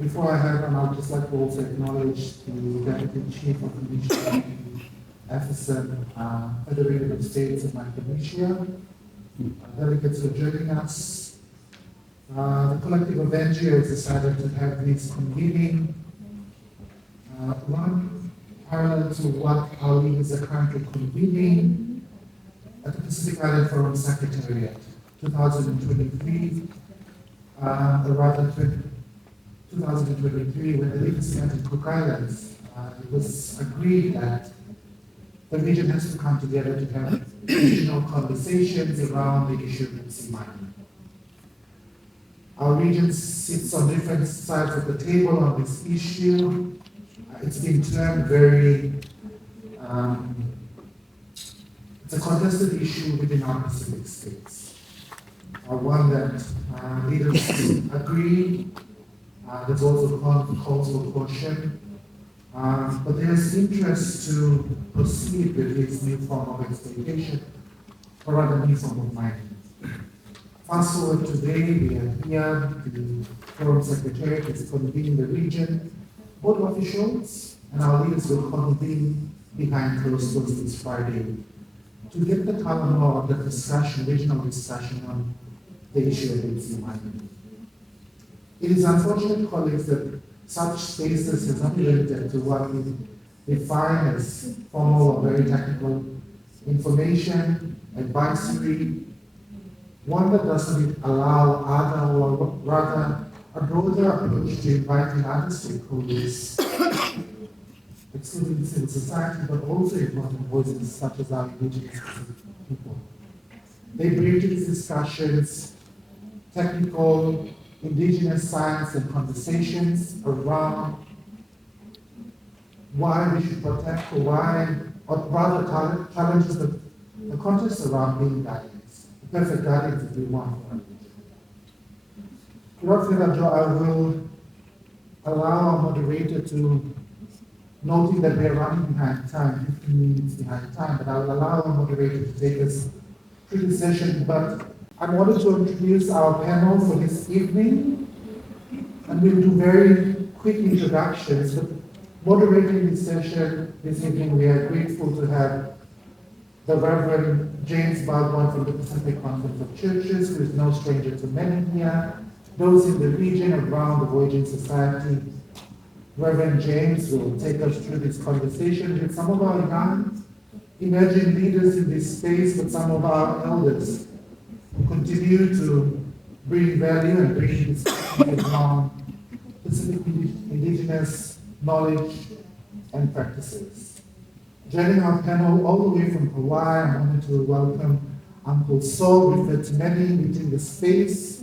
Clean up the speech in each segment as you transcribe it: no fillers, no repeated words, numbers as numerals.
Before I have on, I'd just like to also acknowledge the Deputy Chief of the Federated States of Micronesia, delegates who are joining us. The collective of NGOs decided to have this convening run parallel to what our leaders are currently convening at the Pacific Island Forum Secretariat, 2023, or rather 2023, when the leaders met in Cook Islands. It was agreed that the region has to come together to have regional conversations around the issue of deep sea mining. Our region sits on different sides of the table on this issue. It's been termed very, it's a contested issue within our Pacific states. One that leaders agree, there's also calls for caution, but there's interest to proceed with this new form of exploitation, or rather new form of mining. Fast forward today, we are here, the Forum Secretariat is convening the region, board officials and our leaders will convene behind closed doors this Friday to get the calendar of the discussion, regional discussion on the issue of deep sea mining. It is unfortunate, colleagues, that such spaces have not been limited to what we define as formal or very technical information, advisory, one that doesn't allow other, or rather a broader approach to inviting other stakeholders, excluding civil society, but also important voices such as our Indigenous people. They bring to these discussions technical, Indigenous science and conversations around why we should protect, or why, or rather challenges the context around being guardians, the perfect guardians that we want for our region. Without further ado, I will allow our moderator to, noting that we are running behind time, 15 minutes behind time, but I will allow our moderator to take us through the session. But I wanted to introduce our panel for this evening, and we'll do very quick introductions. But moderating this session this evening, we are grateful to have the Reverend James Bhagwan from the Pacific Conference of Churches, who is no stranger to millennia, those in the region around the Voyaging Society. Reverend James will take us through this conversation with some of our young emerging leaders in this space, but some of our elders who continue to bring value and bring discussion around Pacific Indigenous knowledge and practices. Joining our panel all the way from Hawaii, I wanted to welcome Uncle Saul, referred to many within the space.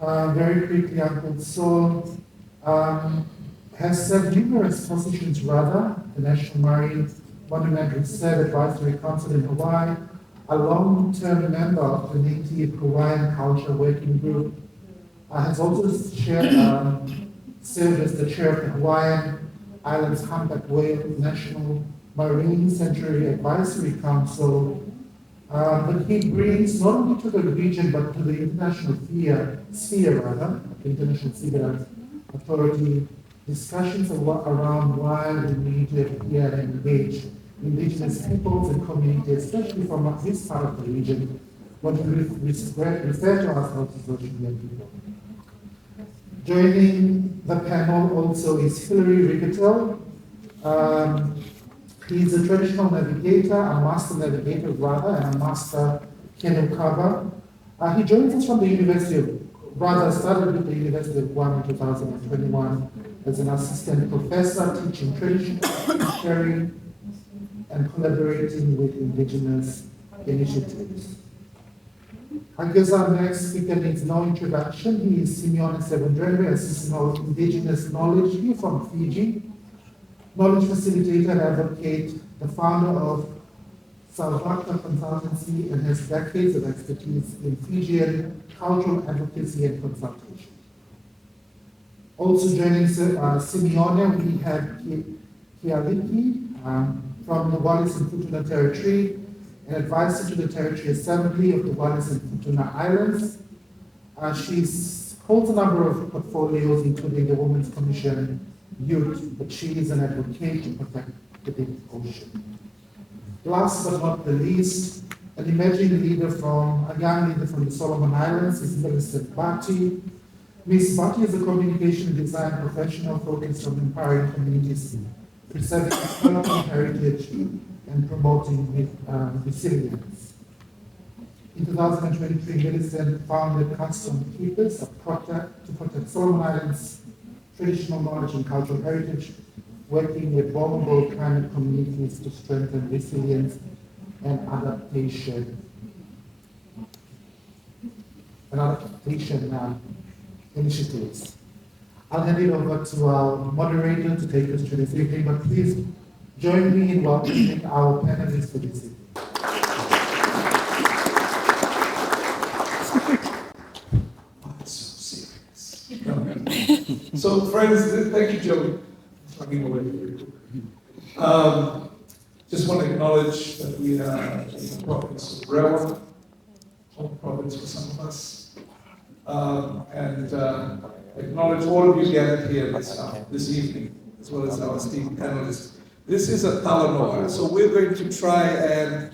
Very quickly, Uncle Saul has served numerous positions, rather, the National Marine Monument Reserve Advisory Council in Hawaii, a long-term member of the Native Hawaiian Culture Working Group, has also served as the chair of the Hawaiian Islands Humpback Whale National Marine Sanctuary Advisory Council. But he brings not only to the region but to the international sphere, the International Seabed Authority, discussions around why we need to appear and engage Indigenous peoples and communities, especially from this part of the region, what we refer to ourselves as Oceanic people. Joining the panel also is Hilary Raigetal. He is a traditional navigator, a master navigator rather, and a master canoe carver. He joins us from the started with the University of Guam in 2021 as an assistant professor teaching traditional sharing and collaborating with Indigenous initiatives. I guess our next speaker needs no introduction. He is Simeon Sevendrere, Assistant of Indigenous Knowledge here from Fiji, knowledge facilitator and advocate, the founder of Salvata Consultancy, and has decades of expertise in Fijian cultural advocacy and consultation. Also joining Simeone, we have Hilary from the Wallis and Futuna territory, an advisor to the Territory Assembly of the Wallis and Futuna Islands. She's holds a number of portfolios, including the Women's Commission, Youth, Achieves, and Advocate to Protect the Big Ocean. Last but not the least, a young leader from the Solomon Islands is Millicent Bhatti. Ms. Bhatti is a communication design professional focused on empowering communities, preserving cultural heritage, and promoting resilience. In 2023, Millicent founded Kastom Keepers to protect Solomon Islands' traditional knowledge and cultural heritage, working with vulnerable climate communities to strengthen resilience and adaptation initiatives. I'll hand it over to our moderator to take us through this evening, but please join me in welcoming our panelists for this evening. So, friends, thank you, Joey. Just want to acknowledge that we are in the province of Reverend, home province for some of us, and acknowledge all of you gathered here this evening, as well as our esteemed panelists. This is a talanoa, so we're going to try and,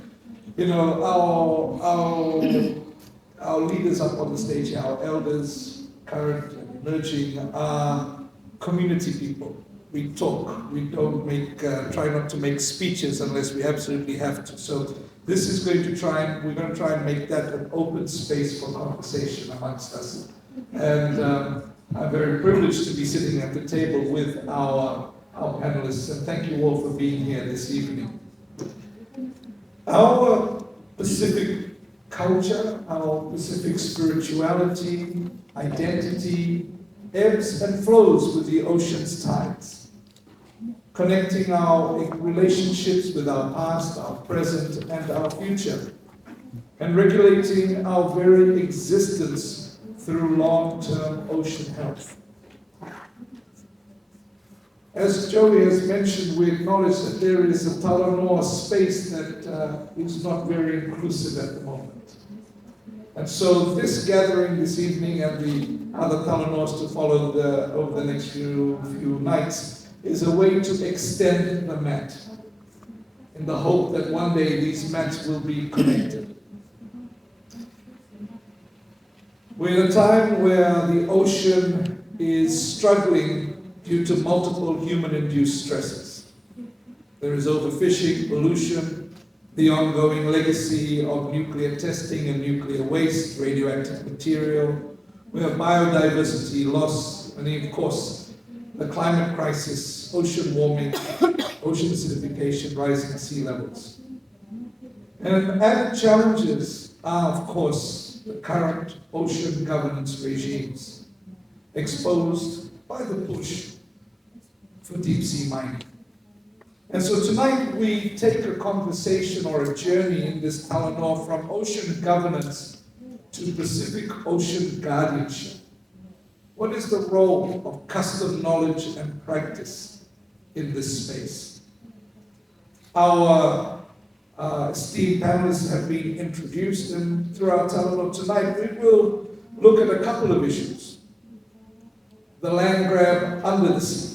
our leaders up on the stage here, our elders, current and emerging, are community people. We talk, we don't try not to make speeches unless we absolutely have to. So this is going to we're going to try and make that an open space for conversation amongst us. And I'm very privileged to be sitting at the table with our panelists, and thank you all for being here this evening. Our Pacific culture, our Pacific spirituality, identity, ebbs and flows with the ocean's tides, connecting our relationships with our past, our present, and our future, and regulating our very existence through long-term ocean health. As Joey has mentioned, we acknowledge that there is a talanoa space that is not very inclusive at the moment. And so this gathering this evening and the other talanoas to follow over the next few nights is a way to extend the mat in the hope that one day these mats will be connected. We're in a time where the ocean is struggling due to multiple human-induced stresses. There is overfishing, pollution, the ongoing legacy of nuclear testing and nuclear waste, radioactive material. We have biodiversity loss, and of course, the climate crisis, ocean warming, ocean acidification, rising sea levels. And added challenges are, of course, the current ocean governance regimes, exposed by the push for deep sea mining. And so tonight we take a conversation or a journey in this talanoa from ocean governance to Pacific Ocean guardianship. What is the role of custom knowledge and practice in this space? Our esteemed panelists have been introduced, and through our talanoa tonight we will look at a couple of issues. The land grab under the sea,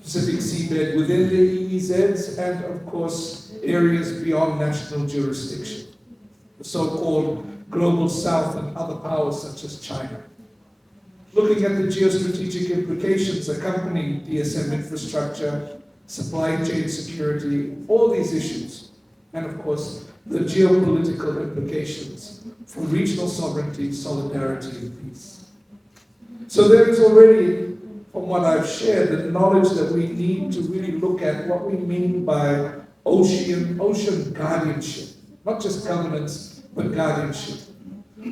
Pacific seabed within the EEZs, and of course areas beyond national jurisdiction, the so-called global south and other powers such as China. Looking at the geostrategic implications accompanying DSM infrastructure, supply chain security, all these issues, and of course the geopolitical implications for regional sovereignty, solidarity, and peace. So there is already, from what I've shared, the knowledge that we need to really look at what we mean by ocean guardianship, not just governance, but guardianship.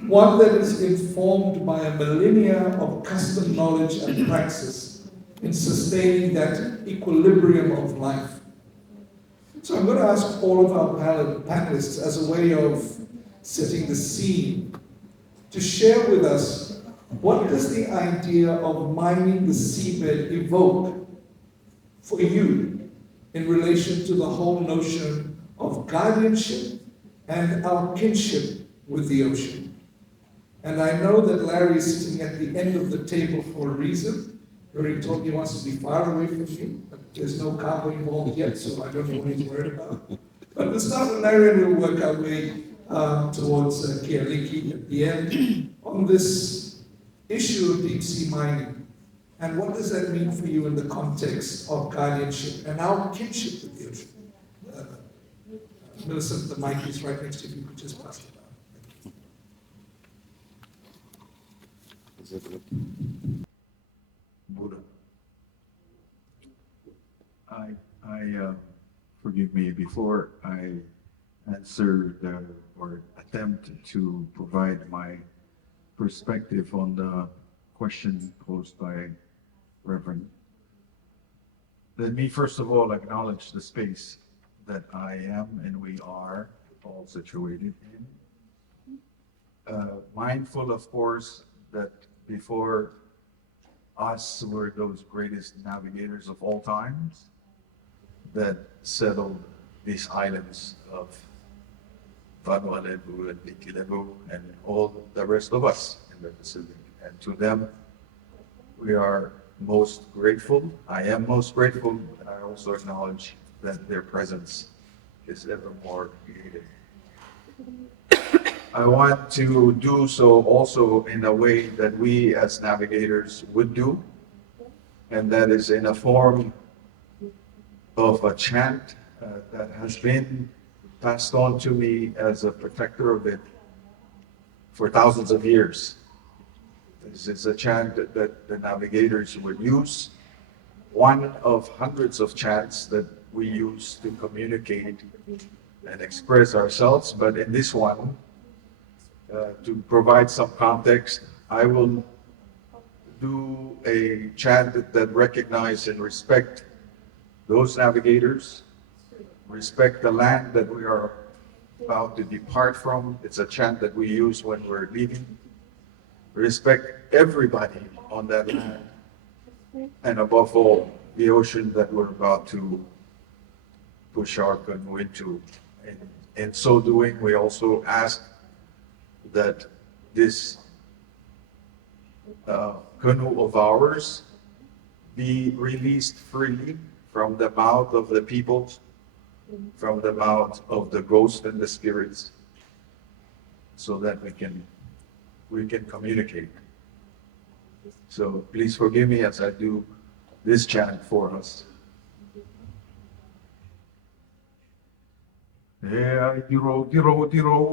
One that is informed by a millennia of custom knowledge and praxis in sustaining that equilibrium of life. So I'm going to ask all of our panelists, as a way of setting the scene, to share with us what does the idea of mining the seabed evoke for you in relation to the whole notion of guardianship and our kinship with the ocean. And I know that Larry is sitting at the end of the table for a reason. He already told me he wants to be far away from me, but there's no carver involved yet, so I don't know what he's worried about. But we'll start with Larry and we'll work our way towards Kealiki at the end on this issue of deep sea mining. And what does that mean for you in the context of guardianship and our kinship with the ocean? Millicent, the mic is right next to you. If you could just pass it down. Is it Buddha? Forgive me, before I answer or attempt to provide my perspective on the question posed by Reverend, let me first of all acknowledge the space that I am and we are all situated in. Mindful, of course, that before us were those greatest navigators of all times that settled these islands of Vanuatu and Ikilebu and all the rest of us in the Pacific. And to them, we are most grateful. I am most grateful, and I also acknowledge that their presence is ever more needed. I want to do so also in a way that we as navigators would do, and that is in a form of a chant that has been passed on to me as a protector of it for thousands of years. This is a chant that the navigators would use, one of hundreds of chants that we use to communicate and express ourselves, but in this one, to provide some context, I will do a chant that recognizes and respect those navigators, respect the land that we are about to depart from. It's a chant that we use when we're leaving. Respect everybody on that land, and above all, the ocean that we're about to push our canoe into. And in so doing, we also ask that this canoe of ours be released freely from the mouth of the peoples, from the mouth of the ghosts and the spirits, so that we can communicate. So please forgive me as I do this chant for us. I diro diro diro,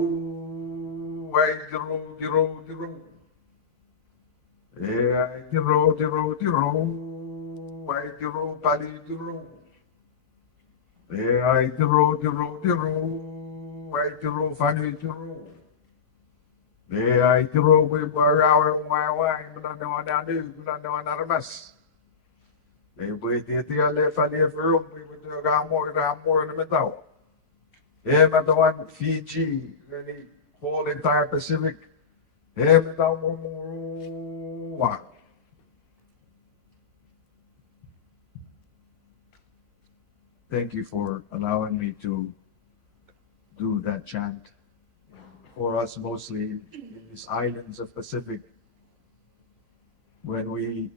I diro diro diro. I diro diro diro, I diro pali diro. I diro diro diro, I diro fani diro. I diro we barawa wai blanda wanadu blanda wanarmas. They wait the ale fani room we would do more in the middle. But the one Fiji, the whole entire Pacific. Thank you for allowing me to do that chant. For us, mostly in these islands of Pacific, when we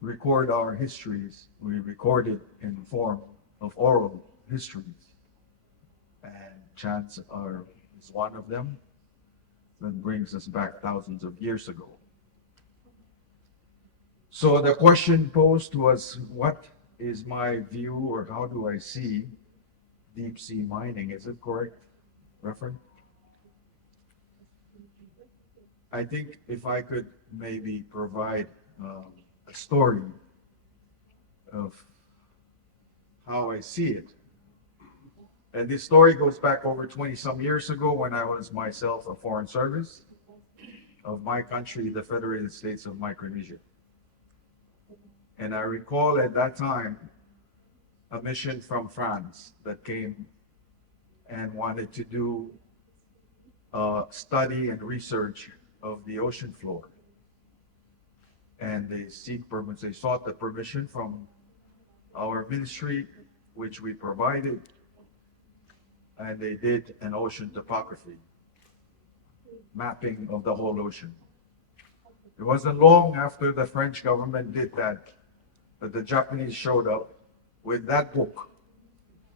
record our histories, we record it in the form of oral histories. And chants is one of them that brings us back thousands of years ago. So the question posed was, what is my view or how do I see deep sea mining? Is it correct, Reverend? I think if I could maybe provide a story of how I see it. And this story goes back over 20 some years ago when I was myself a foreign service of my country, the Federated States of Micronesia. And I recall at that time a mission from France that came and wanted to do study and research of the ocean floor. And they sought the permission from our ministry, which we provided. And they did an ocean topography. mapping of the whole ocean. It wasn't long after the French government did that the Japanese showed up with that book,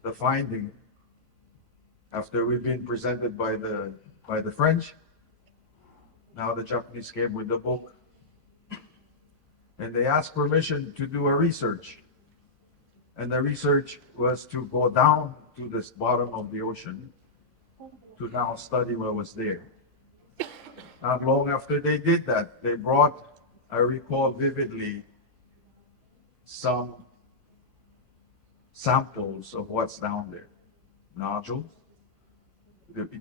the finding, after we've been presented by the French. Now the Japanese came with the book, and they asked permission to do a research. And the research was to go down to this bottom of the ocean to now study what was there. Not long after they did that, they brought, I recall vividly, some samples of what's down there. Nodules.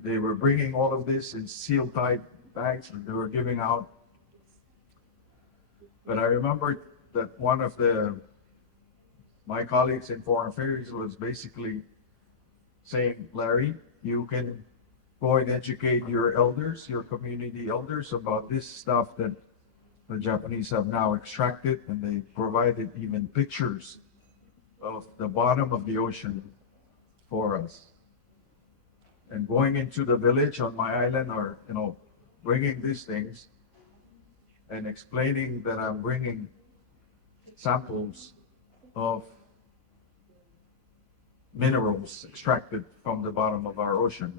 They were bringing all of this in seal-tight bags that they were giving out. But I remember that one of my colleagues in foreign affairs was basically saying, Larry, you can go and educate your elders, your community elders, about this stuff that the Japanese have now extracted, and they provided even pictures of the bottom of the ocean for us. And going into the village on my island, or bringing these things and explaining that I'm bringing samples of minerals extracted from the bottom of our ocean.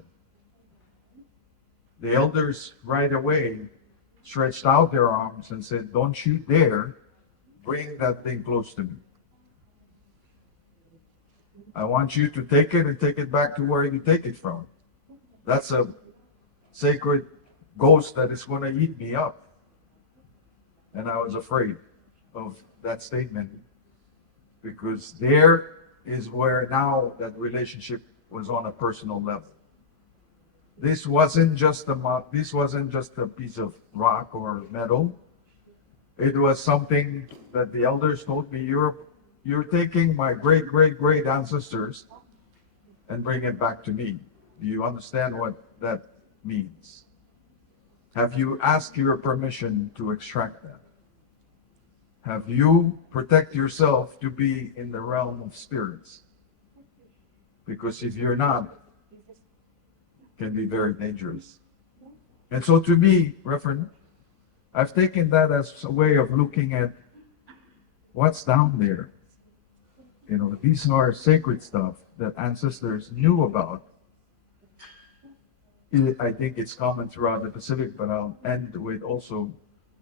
The elders right away stretched out their arms and said, don't you dare bring that thing close to me. I want you to take it and take it back to where you take it from. That's a sacred ghost that is going to eat me up. And I was afraid of that statement, because there is where now that relationship was on a personal level. This wasn't just a piece of rock or metal. It was something that the elders told me, you're taking my great ancestors and bring it back to me. Do you understand what that means? Have you asked your permission to extract that? Have you protect yourself to be in the realm of spirits? Because if you're not, it can be very dangerous. And so to me, Reverend, I've taken that as a way of looking at what's down there. These are sacred stuff that ancestors knew about. I think it's common throughout the Pacific, but I'll end with also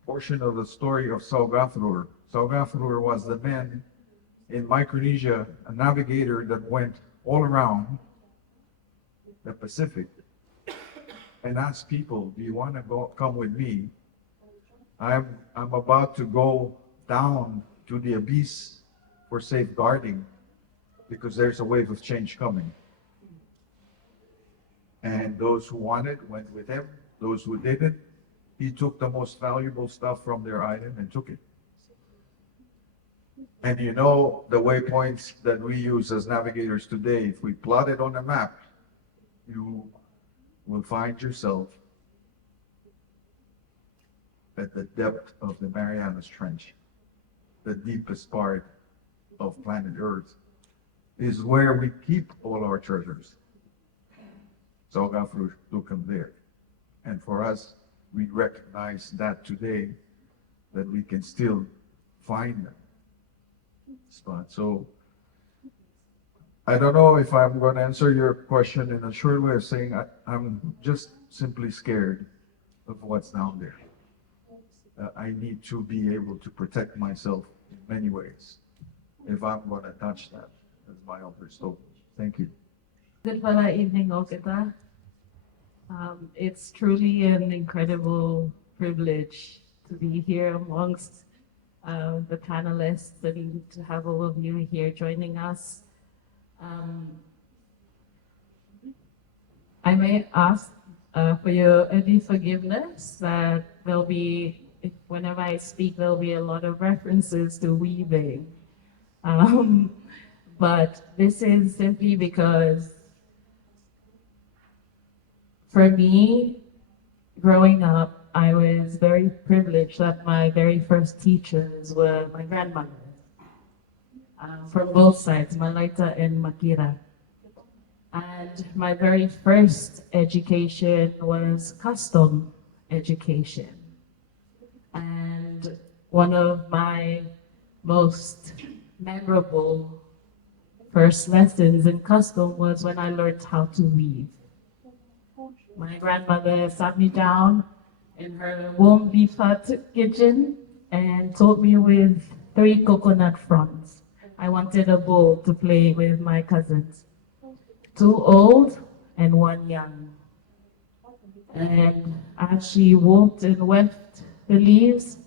a portion of the story of Saugathruer. Saugathruer was the man in Micronesia, a navigator that went all around the Pacific and asked people, do you want to come with me? I'm about to go down to the abyss for safeguarding, because there's a wave of change coming. And those who wanted went with him. Those who didn't, he took the most valuable stuff from their island and took it. And the waypoints that we use as navigators today, if we plot it on a map, you will find yourself at the depth of the Marianas Trench, the deepest part of planet Earth, is where we keep all our treasures. Saugathruer took them there. And for us, we recognize that today, that we can still find them. So I don't know if I'm going to answer your question in a short way of saying I'm just simply scared of what's down there. I need to be able to protect myself in many ways if I'm going to touch that, as my elders told me. Thank you. Good evening, Okita. It's truly an incredible privilege to be here amongst the panelists and to have all of you here joining us. I may ask for your early forgiveness that whenever I speak, there'll be a lot of references to weaving. But this is simply because for me, growing up, I was very privileged that my very first teachers were my grandmother, from both sides, Malaita and Makira. And my very first education was Kastom, education. And one of my most memorable first lessons in Kastom was when I learned how to weave. My grandmother sat me down in her warm beef hut kitchen and taught me with 3 coconut fronds. I wanted a bowl to play with my cousins, 2 old and 1 young. And as she walked and weft the leaves,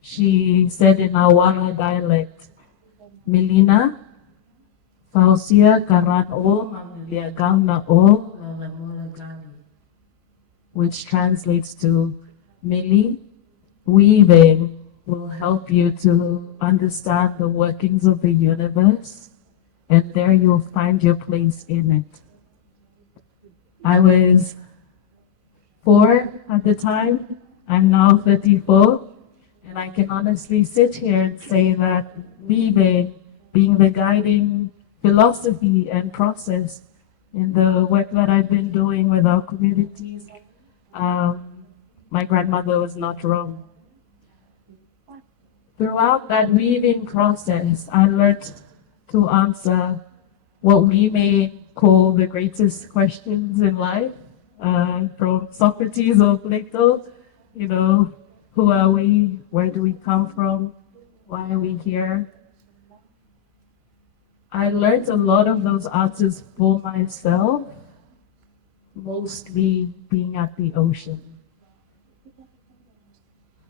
she said in our Wanga dialect, Melina, Fausia karat o mamilia gamna o lalamola gani, which translates to, Mili, weaving will help you to understand the workings of the universe, and there you'll find your place in it. I was 4 at the time. I'm now 34, and I can honestly sit here and say that weaving, being the guiding philosophy and process in the work that I've been doing with our communities, my grandmother was not wrong. Throughout that weaving process, I learned to answer what we may call the greatest questions in life, from Socrates or Plato, who are we? Where do we come from? Why are we here? I learned a lot of those answers for myself, mostly being at the ocean.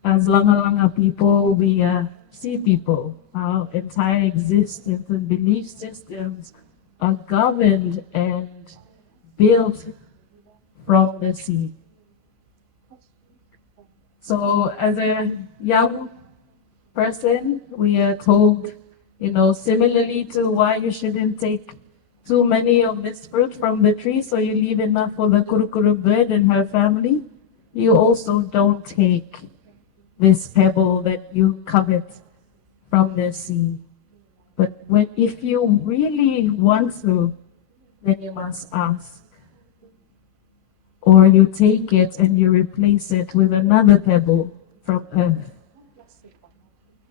As Langa people, we are sea people. Our entire existence and belief systems are governed and built from the sea. So as a young person, we are told, similarly to why you shouldn't take too many of this fruit from the tree, so you leave enough for the kurukuru bird and her family. You also don't take this pebble that you covet from the sea. But if you really want to, then you must ask. Or you take it and you replace it with another pebble from earth.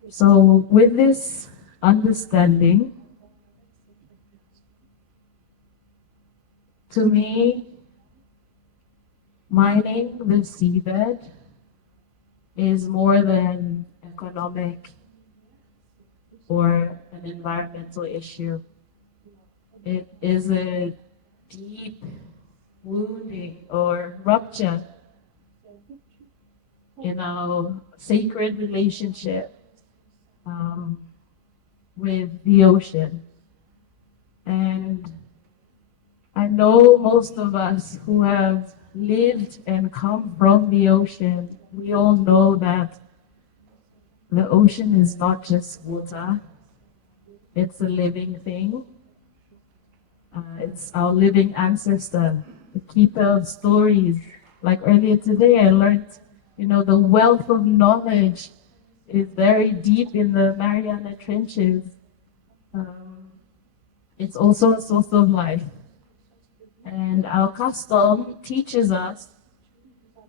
So with this understanding, to me, mining the seabed is more than economic or an environmental issue. It is a deep wounding or rupture in our sacred relationship with the ocean. And I know most of us who have lived and come from the ocean, we all know that the ocean is not just water, it's a living thing. It's our living ancestor, the keeper of stories. Like earlier today, I learned, the wealth of knowledge is very deep in the Mariana Trenches. It's also a source of life. And our Kastom teaches us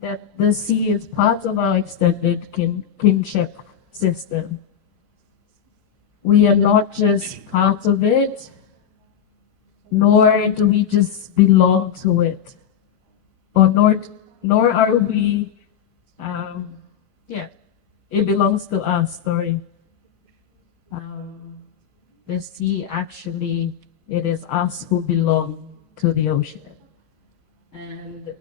that the sea is part of our extended kinship system. We are not just part of it, nor do we just belong to it, or nor are we, it belongs to us, sorry. The sea actually, it is us who belong to the ocean. And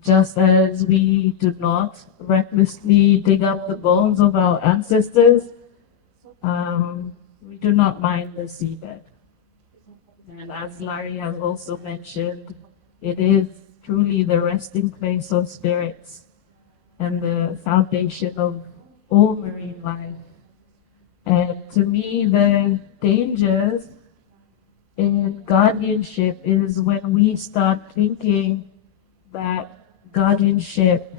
just as we do not recklessly dig up the bones of our ancestors, we do not mine the seabed. And as Larry has also mentioned, it is truly the resting place of spirits and the foundation of all marine life. And to me, the dangers in guardianship is when we start thinking that guardianship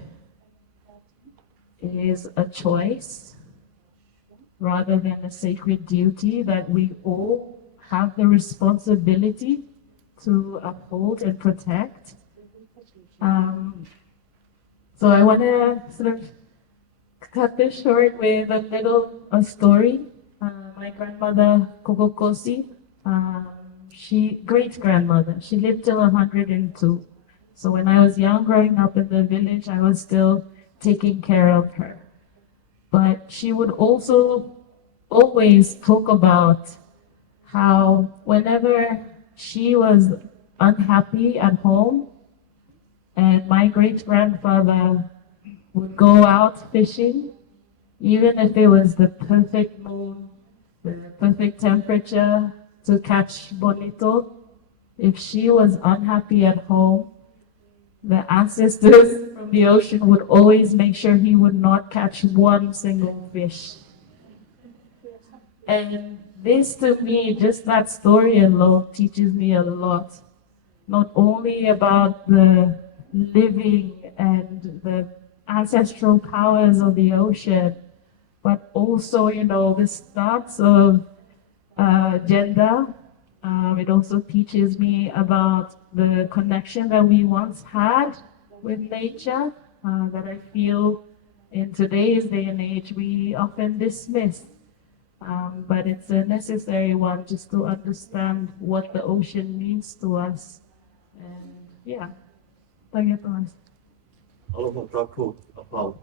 is a choice rather than a sacred duty that we all have the responsibility to uphold and protect. So I want to sort of cut this short with a little story. My grandmother, Kokokosi, great-grandmother, she lived till 102. So when I was young, growing up in the village, I was still taking care of her. But she would also always talk about how whenever she was unhappy at home, and my great-grandfather would go out fishing, even if it was the perfect moon, the perfect temperature to catch bonito. If she was unhappy at home, the ancestors from the ocean would always make sure he would not catch one single fish. And this, to me, just that story alone teaches me a lot, not only about the living and the ancestral powers of the ocean, but also, the starts of gender. It also teaches me about the connection that we once had with nature, that I feel in today's day and age we often dismiss. But it's a necessary one just to understand what the ocean means to us. And yeah, Aloha kakou, apau.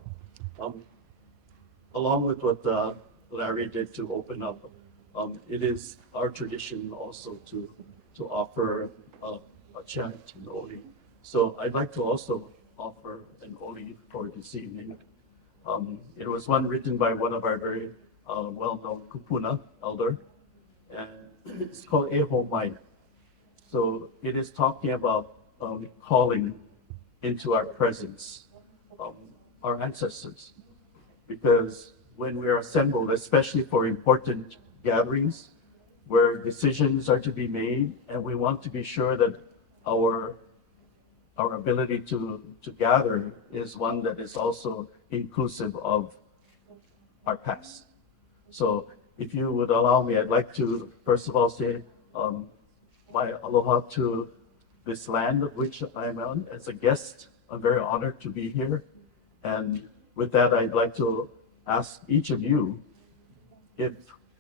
Along with what Larry did to open up, it is our tradition also to offer a chant in Oli. So I'd like to also offer an Oli for this evening. It was one written by one of our very well-known kupuna elder, and it's called Eho Mai. So it is talking about calling into our presence, our ancestors. Because when we are assembled, especially for important gatherings where decisions are to be made, and we want to be sure that our ability to gather is one that is also inclusive of our past. So if you would allow me, I'd like to first of all say my aloha to this land of which I am on as a guest. I'm very honored to be here. And with that, I'd like to ask each of you if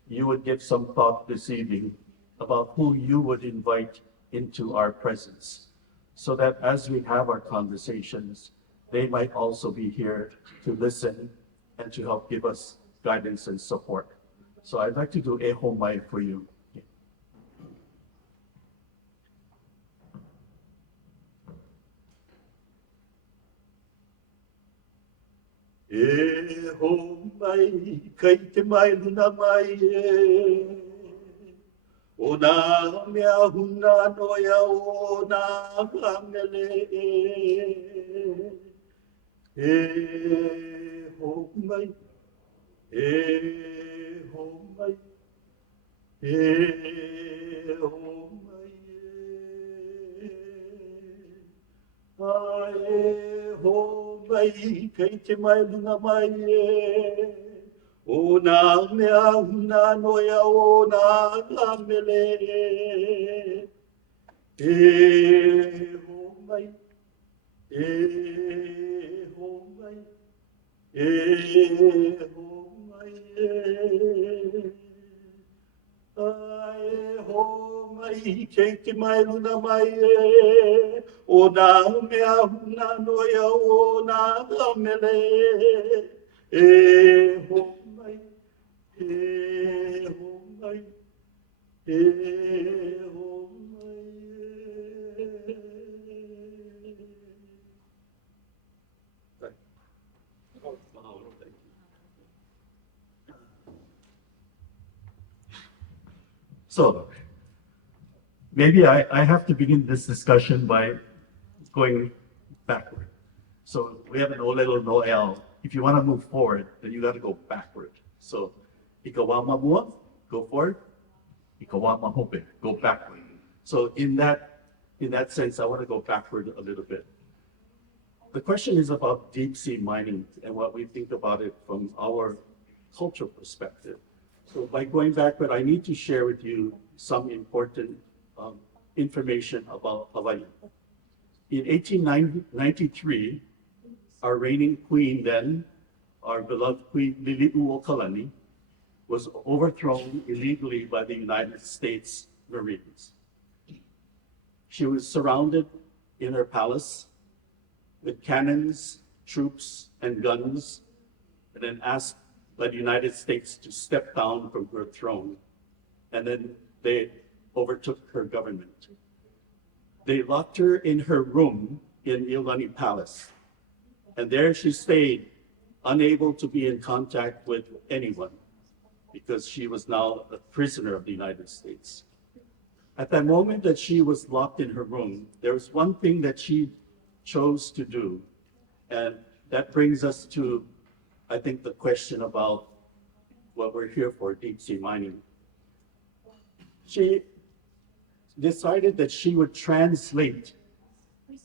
you would give some thought this evening about who you would invite into our presence, so that as we have our conversations, they might also be here to listen and to help give us guidance and support. So I'd like to do Eho Mai for you. Eho mai, kai te mai luna mai e. O nā mea huna noia o nā kamele e. Eho mai, eho mai, eho mai e. Eho mai, kei te mai luna mai e. O nā mea huna noia o nā kamele e. Eho mai, eho mai, eho mai e. Eho mai, kei te mai luna mai e. O nā mea huna noia o nā kamele e. Eho mai, eho mai, eho mai e. So, maybe I have to begin this discussion by going backward. So we have an olelo no L. If you want to move forward, then you got to go backward. So, ika wā mamua, go forward. Ika wā mahope, go backward. So in that sense, I want to go backward a little bit. The question is about deep sea mining and what we think about it from our cultural perspective. So by going backward, I need to share with you some important information about Hawaii. In 1893, our reigning queen then, our beloved Queen Lili'uokalani, was overthrown illegally by the United States Marines. She was surrounded in her palace with cannons, troops, and guns, and then asked by the United States to step down from her throne. And then they overtook her government. They locked her in her room in Iolani Palace. And there she stayed, unable to be in contact with anyone, because she was now a prisoner of the United States. At that moment that she was locked in her room, there was one thing that she chose to do. And that brings us to, I think, the question about what we're here for, deep sea mining. She decided that she would translate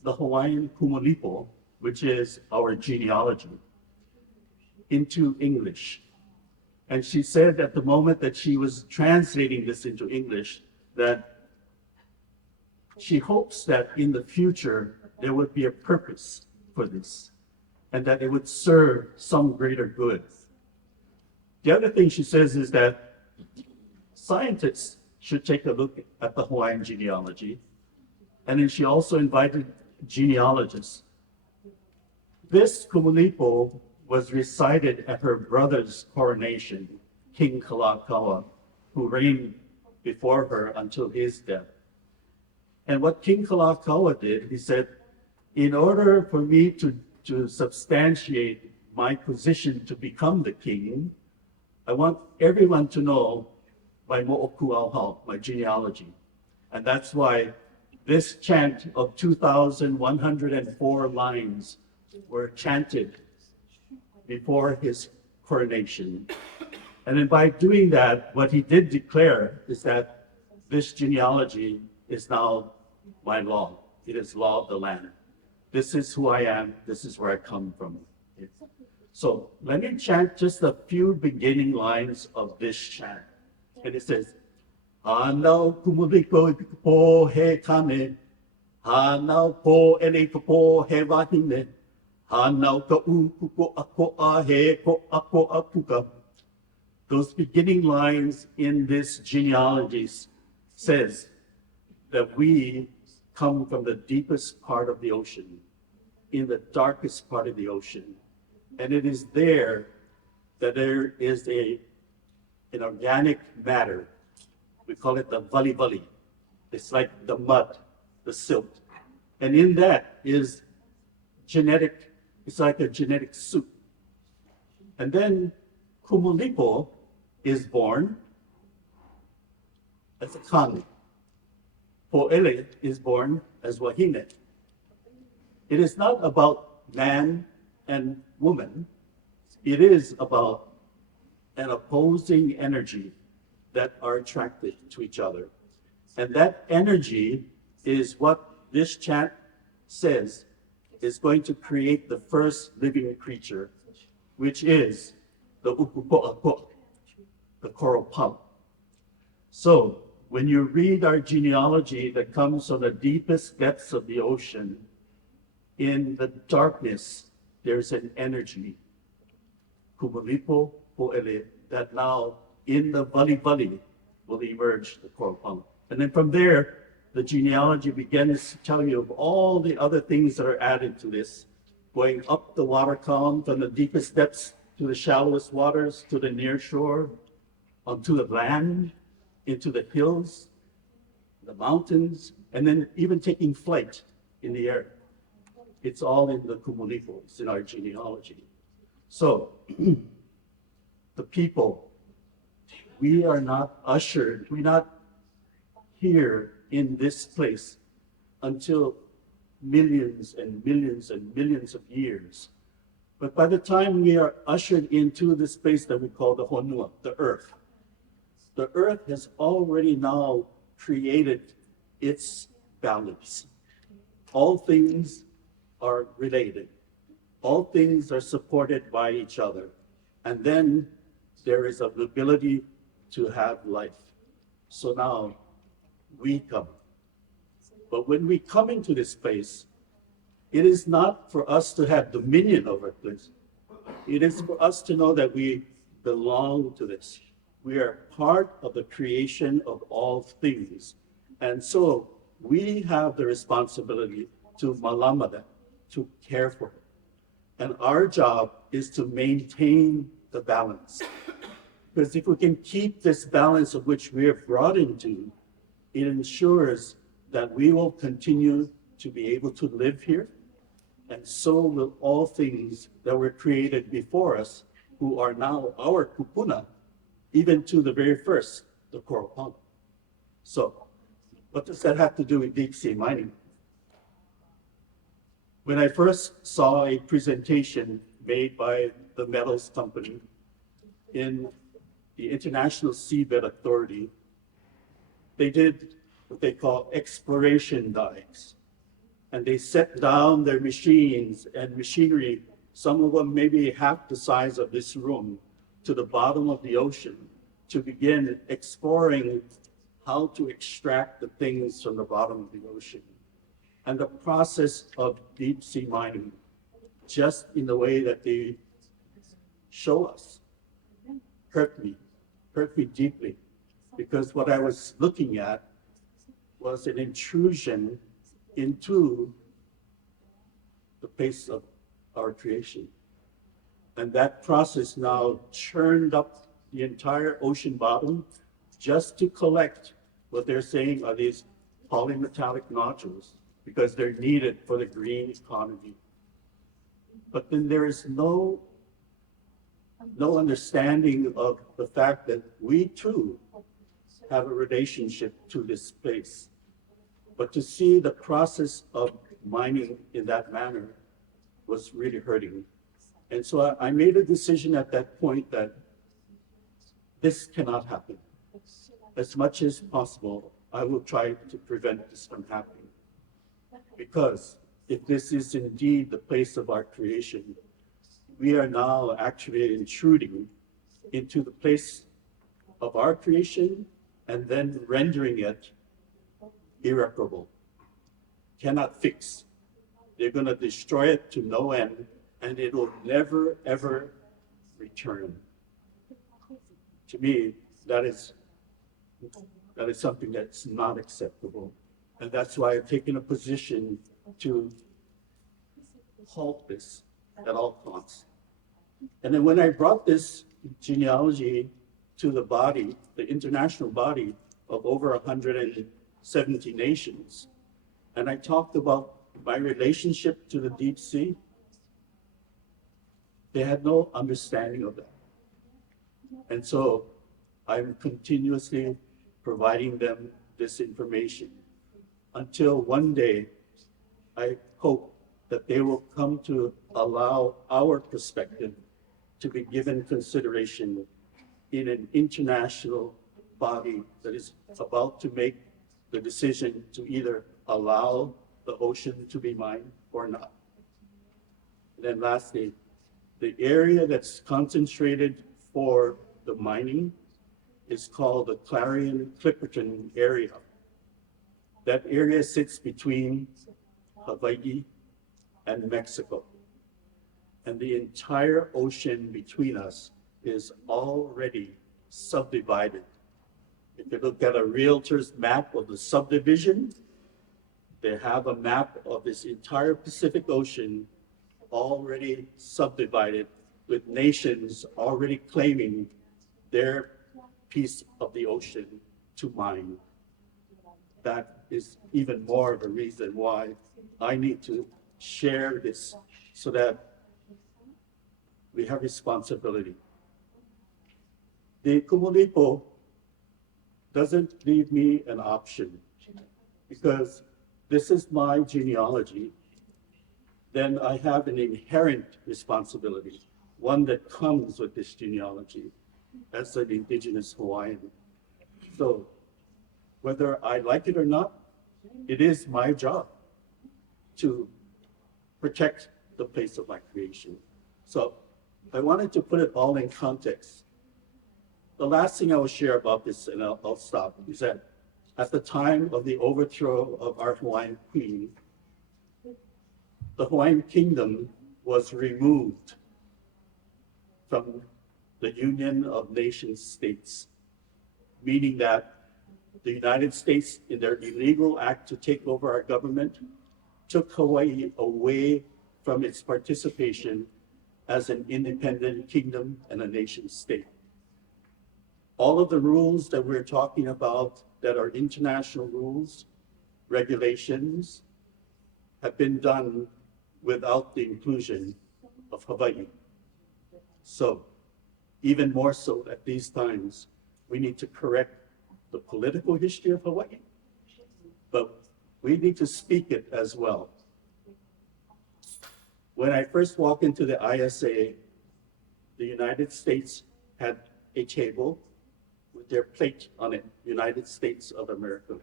the Hawaiian kumulipo, which is our genealogy, into English. And she said at the moment that she was translating this into English, that she hopes that in the future there would be a purpose for this, and that it would serve some greater good. The other thing she says is that scientists should take a look at the Hawaiian genealogy, and then she also invited genealogists. This kumulipo was recited at her brother's coronation, King Kalakaua, who reigned before her until his death. And what King Kalakaua did, he said, in order for me to substantiate my position to become the king, I want everyone to know my mo'okuāhau, my genealogy. And that's why this chant of 2,104 lines were chanted before his coronation. And then by doing that, what he did declare is that this genealogy is now my law. It is law of the land. This is who I am. This is where I come from. So let me chant just a few beginning lines of this chant. And it says, Hanau kumuliko po he kane, Hanau po ele po he wahine, Hanau ka ukuko akoa he ko ako akuka. Those beginning lines in this genealogy says that we come from the deepest part of the ocean, in the darkest part of the ocean. And it is there that there is an organic matter. We call it the vali. It's like the mud, the silt. And in that is genetic, it's like a genetic soup. And then kumulipo is born as a kane. Po'ele is born as wahine. It is not about man and woman. It is about an opposing energy that are attracted to each other. And that energy is what this chant says is going to create the first living creature, which is the ukupo'ako, the coral polyp. So when you read our genealogy that comes from the deepest depths of the ocean, in the darkness, there's an energy, kumulipo po'ele, that now in the vali will emerge the coral polyp. And then from there, the genealogy begins to tell you of all the other things that are added to this, going up the water column from the deepest depths to the shallowest waters, to the near shore, onto the land, into the hills, the mountains, and then even taking flight in the air. It's all in the kumulipo, it's in our genealogy. So, the people, we are not ushered, we're not here in this place until millions and millions and millions of years. But by the time we are ushered into the space that we call the honua, the earth has already now created its balance. All things are related. All things are supported by each other. And then there is an ability to have life. So now we come. But when we come into this space, It is not for us to have dominion over this. It is for us to know that we belong to this. We are part of the creation of all things. And so we have the responsibility to malama that, to care for it. And our job is to maintain the balance. Because if we can keep this balance of which we are brought into, it ensures that we will continue to be able to live here, and so will all things that were created before us, who are now our kupuna, even to the very first, the Koropong. So, what does that have to do with deep sea mining? When I first saw a presentation made by the metals company in the International Seabed Authority, they did what they call exploration dives. And they set down their machines and machinery, some of them maybe half the size of this room, to the bottom of the ocean to begin exploring how to extract the things from the bottom of the ocean. And the process of deep sea mining, just in the way that they show us, hurt me deeply, because what I was looking at was an intrusion into the place of our creation. And that process now churned up the entire ocean bottom just to collect what they're saying are these polymetallic nodules, because they're needed for the green economy. But then there is no understanding of the fact that we too have a relationship to this place. But to see the process of mining in that manner was really hurting. And so I made a decision at that point that this cannot happen. As much as possible, I will try to prevent this from happening. Because if this is indeed the place of our creation, we are now actually intruding into the place of our creation and then rendering it irreparable, cannot fix. They're going to destroy it to no end, and it will never, ever return. To me, that is something that's not acceptable. And that's why I've taken a position to halt this at all costs. And then when I brought this genealogy to the body, the international body of over 170 nations, and I talked about my relationship to the deep sea, they had no understanding of that. And so I'm continuously providing them this information until one day I hope that they will come to allow our perspective to be given consideration in an international body that is about to make the decision to either allow the ocean to be mined or not. And then lastly, the area that's concentrated for the mining is called the Clarion-Clipperton area. That area sits between Hawaii and Mexico. And the entire ocean between us is already subdivided. If you look at a realtor's map of the subdivision, they have a map of this entire Pacific Ocean already subdivided, with nations already claiming their piece of the ocean to mine. That is even more of a reason why I need to share this so that we have responsibility. The Kumulipo doesn't leave me an option, because this is my genealogy. Then I have an inherent responsibility, one that comes with this genealogy as an Indigenous Hawaiian. So whether I like it or not, it is my job to protect the place of my creation. So I wanted to put it all in context. The last thing I will share about this, and I'll stop, is that at the time of the overthrow of our Hawaiian queen, the Hawaiian Kingdom was removed from the Union of Nation States, meaning that the United States, in their illegal act to take over our government, took Hawaii away from its participation as an independent kingdom and a nation state. All of the rules that we're talking about that are international rules, regulations, have been done without the inclusion of Hawaii. So, even more so at these times, we need to correct the political history of Hawaii, but we need to speak it as well. When I first walked into the ISA, the United States had a table with their plate on it, United States of America.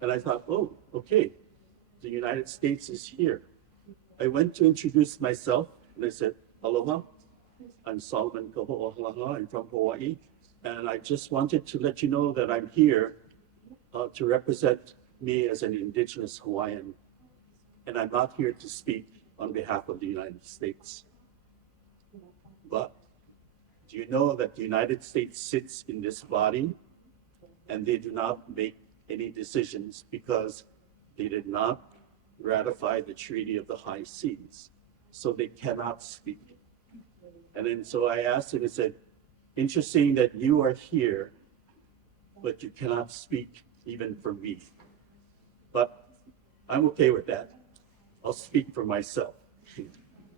And I thought, oh, okay, the United States is here. I went to introduce myself, and I said, aloha, I'm Solomon Kaho'ohalahala, I'm from Hawaii, and I just wanted to let you know that I'm here to represent me as an Indigenous Hawaiian, and I'm not here to speak on behalf of the United States. But do you know that the United States sits in this body and they do not make any decisions because they did not ratify the Treaty of the High Seas, so they cannot speak. And then so I asked him, I said, interesting that you are here, but you cannot speak even for me. But I'm okay with that. I'll speak for myself.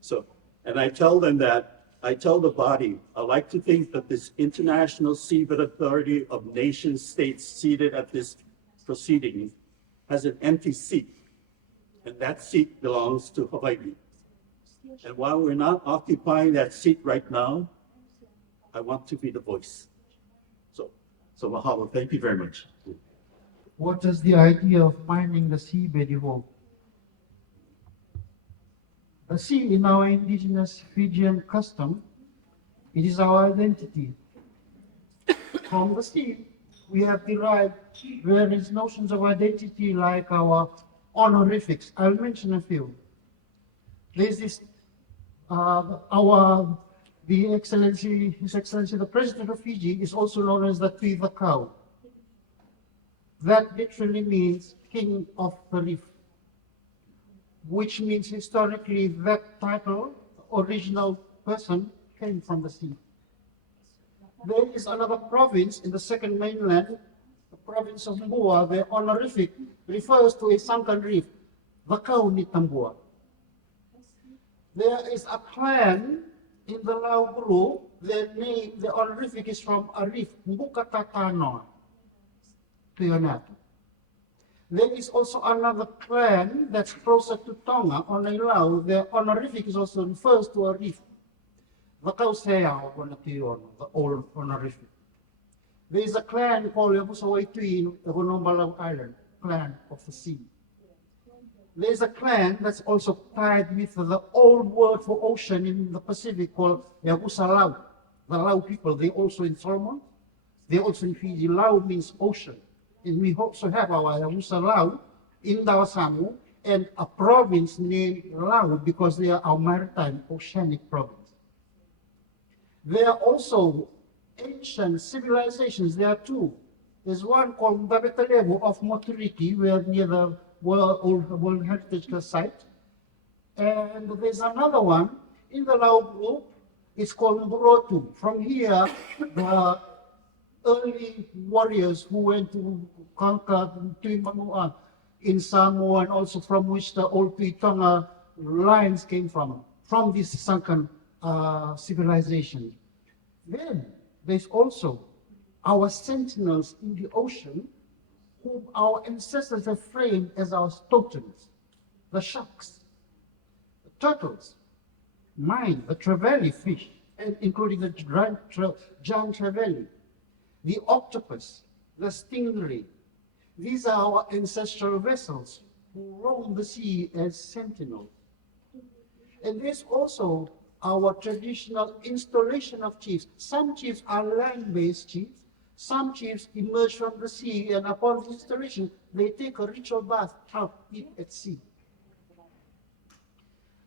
So, and I tell them that, I tell the body, I like to think that this International Seabed Authority of Nation States seated at this proceeding has an empty seat, and that seat belongs to Hawaii. And while we're not occupying that seat right now, I want to be the voice. So mahalo, thank you very much. What does the idea of mining the seabed evolve? The sea in our indigenous Fijian custom, it is our identity. From the sea, we have derived various notions of identity like our honorifics. I'll mention a few. There's this, His Excellency, the President of Fiji is also known as the Tui the Cow. That literally means King of the Reef, which means historically that title, original person, came from the sea. There is another province in the second mainland, the province of Mbua. The honorific refers to a sunken reef, the Kau ni Tambua. There is a clan in the Lau group, their name, the honorific is from a reef, Mbukatatano, to your map. There is also another clan that's closer to Tonga on Ilau. Their honorific is also refers to a reef. The Kausea, the old honorific. There is a clan called Yabusawaitui in the Honombalau Island, clan of the sea. There is a clan that's also tied with the old word for ocean in the Pacific called Yabusa Lau. The Lau people, they also in Solomon, they also in Fiji. Lau means ocean. And we also have our Yabusa Lau in Dawasamu and a province named Lau because they are our maritime oceanic province. There are also ancient civilizations. There are two. There's one called Mbabetalevu of Moturiki, where near the World Heritage Site. And there's another one in the Lau group. It's called Mburotu. From here, the early warriors who went to conquer Tuimanua in Samoa, and also from which the old Tuitonga lines came from this sunken civilization. Then there's also our sentinels in the ocean, whom our ancestors have framed as our totems, the sharks, the turtles, mine, the trevally fish, and including the giant trevally, the octopus, the stingray. These are our ancestral vessels who roam the sea as sentinels. And there's also our traditional installation of chiefs. Some chiefs are land-based chiefs. Some chiefs emerge from the sea, and upon installation, they take a ritual bath out at sea.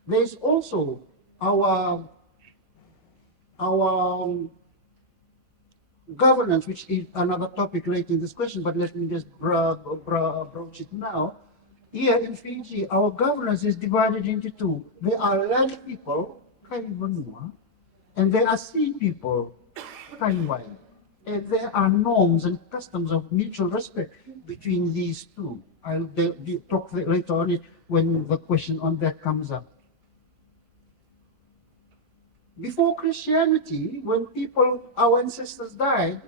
There's also our governance, which is another topic later in this question, but let me just broach it now. Here in Fiji, our governance is divided into two. There are land people, Kaivanua, and there are sea people, Kaiwai. And there are norms and customs of mutual respect between these two. I'll talk later on it when the question on that comes up. Before Christianity, when our ancestors died,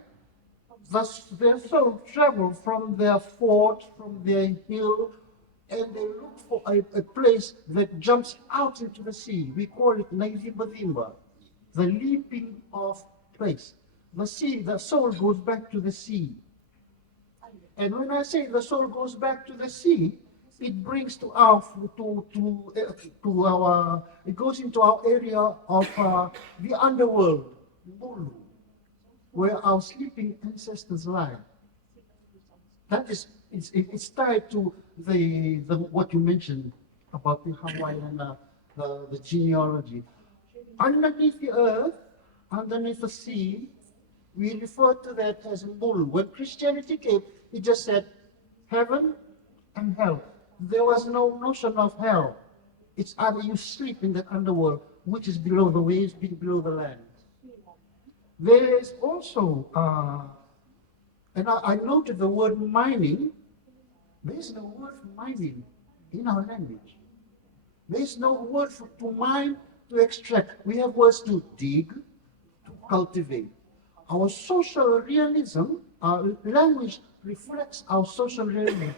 their soul traveled from their fort, from their hill, and they look for a place that jumps out into the sea. We call it Naivimba, the leaping off place. The sea, the soul goes back to the sea. And when I say the soul goes back to the sea, it brings it goes into our area of the underworld, Bulu, where our sleeping ancestors lie. That is, it's tied to what you mentioned about the Hawaiian, the genealogy. Underneath the earth, underneath the sea, we refer to that as Bulu. When Christianity came, it just said heaven and hell. There was no notion of hell. It's either you sleep in the underworld, which is below the waves, below the land. There is also, and I noted the word mining. There is no word for mining in our language. There is no word for to mine, to extract. We have words to dig, to cultivate. Our social realism, our language reflects our social realism.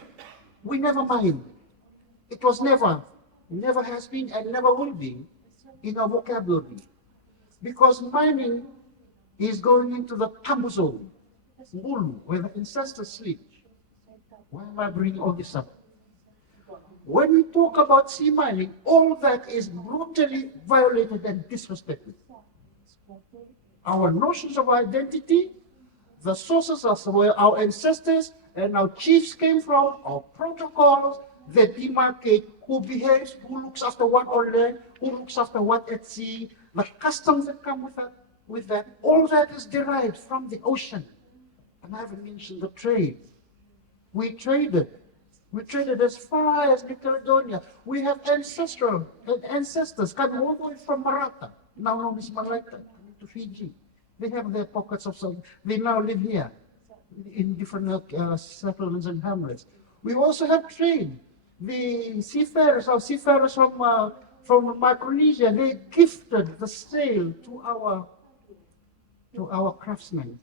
We never mine. It was never has been, and never will be in our vocabulary. Because mining is going into the tabu zone, Bulu, where the ancestors sleep. Why am I bringing all this up? When we talk about sea mining, all that is brutally violated and disrespected. Our notions of identity, the sources of where our ancestors and our chiefs came from, our protocols that demarcate who behaves, who looks after what on land, who looks after what at sea, the customs that come with that, all that is derived from the ocean. And I haven't mentioned the trade. We traded as far as New Caledonia. We have ancestors coming all the way from Marata, now known as Malacca, to Fiji. They have their pockets of some. They now live here in different settlements and hamlets. We also have trade. The seafarers from Micronesia, they gifted the sail to our craftsmen,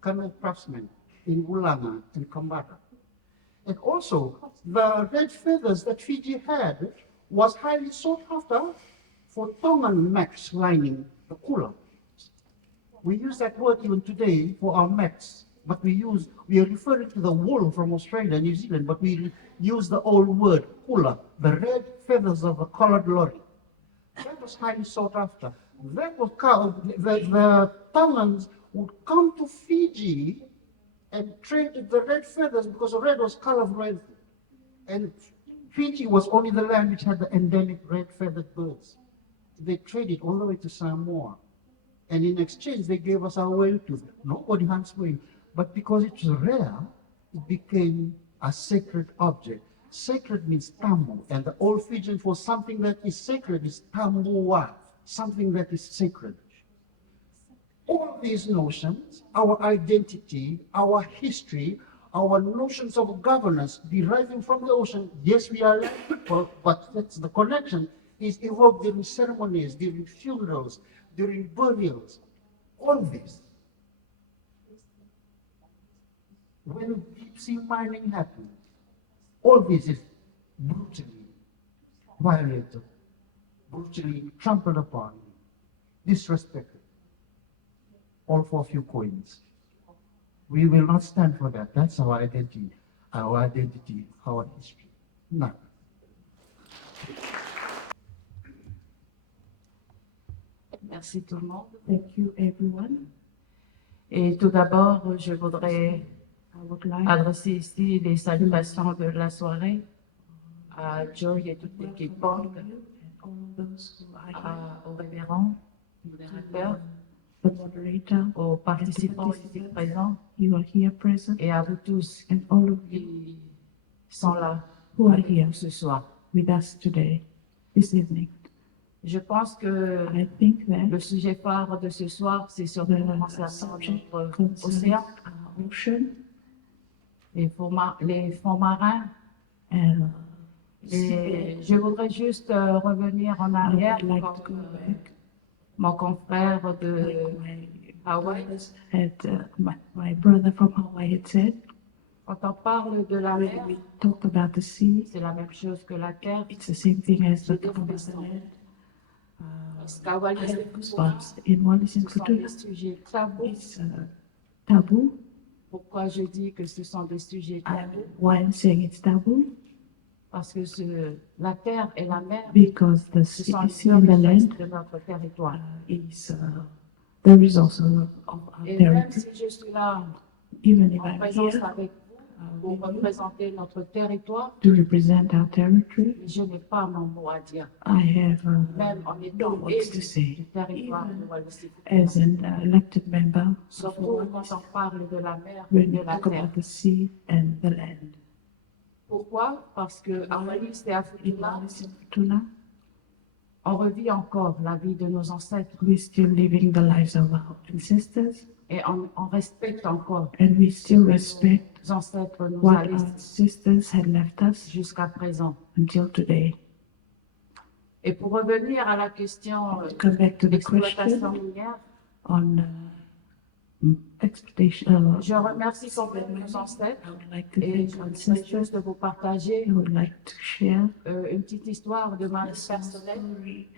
canoe craftsmen in Ulanga and Kambata. And also, the red feathers that Fiji had was highly sought after for Tongan mats lining the kula. We use that word even today for our mats, but we are referring to the wool from Australia and New Zealand, but we use the old word kula, the red feathers of the collared lorry. That was highly sought after. That was the Tongans would come to Fiji and traded the red feathers because the red was color of red. And Fiji was only the land which had the endemic red-feathered birds. They traded all the way to Samoa. And in exchange, they gave us our whale tooth. Nobody hunts whale. But because it was rare, it became a sacred object. Sacred means tamu. And the old Fijian for something that is sacred is tamua, something that is sacred. All these notions, our identity, our history, our notions of governance deriving from the ocean, yes, we are land people, but that's the connection, is evoked during ceremonies, during funerals, during burials, all this. When deep sea mining happens, all this is brutally violated, brutally trampled upon, disrespected. All for a few coins. We will not stand for that. That's our identity, our history. None. Merci tout le monde. Thank you everyone. Et tout d'abord, je voudrais adresser ici les salutations de la soirée à Joy et toute l'équipe all those who are here, au révérend, modérateur, the moderator, aux participants ici présents you are here present, et à vous tous and all of you qui sont là who are avec here nous ce soir. with us today, this evening. Je pense que I think that le sujet phare de ce soir, c'est surtout the concernant subject notre concerns océan, our ocean les fonds marins. and Et je voudrais juste revenir en I arrière, would like to comme go back. mon confrère de Like my Hawaï. brothers had, my brother from Hawaii had said, Quand on parle de la mer, when we talk about the sea, c'est la même chose que la terre. it's the same thing as the J'ai des common frissons. land. Parce qu'à Wallis I and have Futuna, goosebumps in Wallis and ce sont Futuna. des sujets tabous. It's taboo. Pourquoi je dis que ce sont des sujets tabous? Why I'm saying it's taboo? Parce que la terre et la mer, Because the ce sea sont les sea and the richesses land de notre territoire. is the resource of our Et même territory. si je suis là Even if en I'm présence here avec vous pour représenter notre territoire, to represent our territory, je n'ai pas mon mot à dire. I have Même en no étant words to élu say. du territoire de Wallis et As Futuna. an elected member, Surtout quand on parle de la mer et when de we la talk terre. about the sea and the land. Pourquoi? Parce que à Wallis et à In Futuna, Wallis and Futuna, on revit encore la vie de nos ancêtres we're still living the lives of our ancestors, et on respecte encore and we still respect nos ancêtres nous what a our laissé sisters had left us jusqu'à présent. until today. Et pour revenir à la question To come back to the d'exploitation question minière, on exploitation, je remercie complètement nos ancêtres I would like to et thank je our voudrais sisters. juste vous partager I would like to share une petite histoire de ma a vie small personnelle. story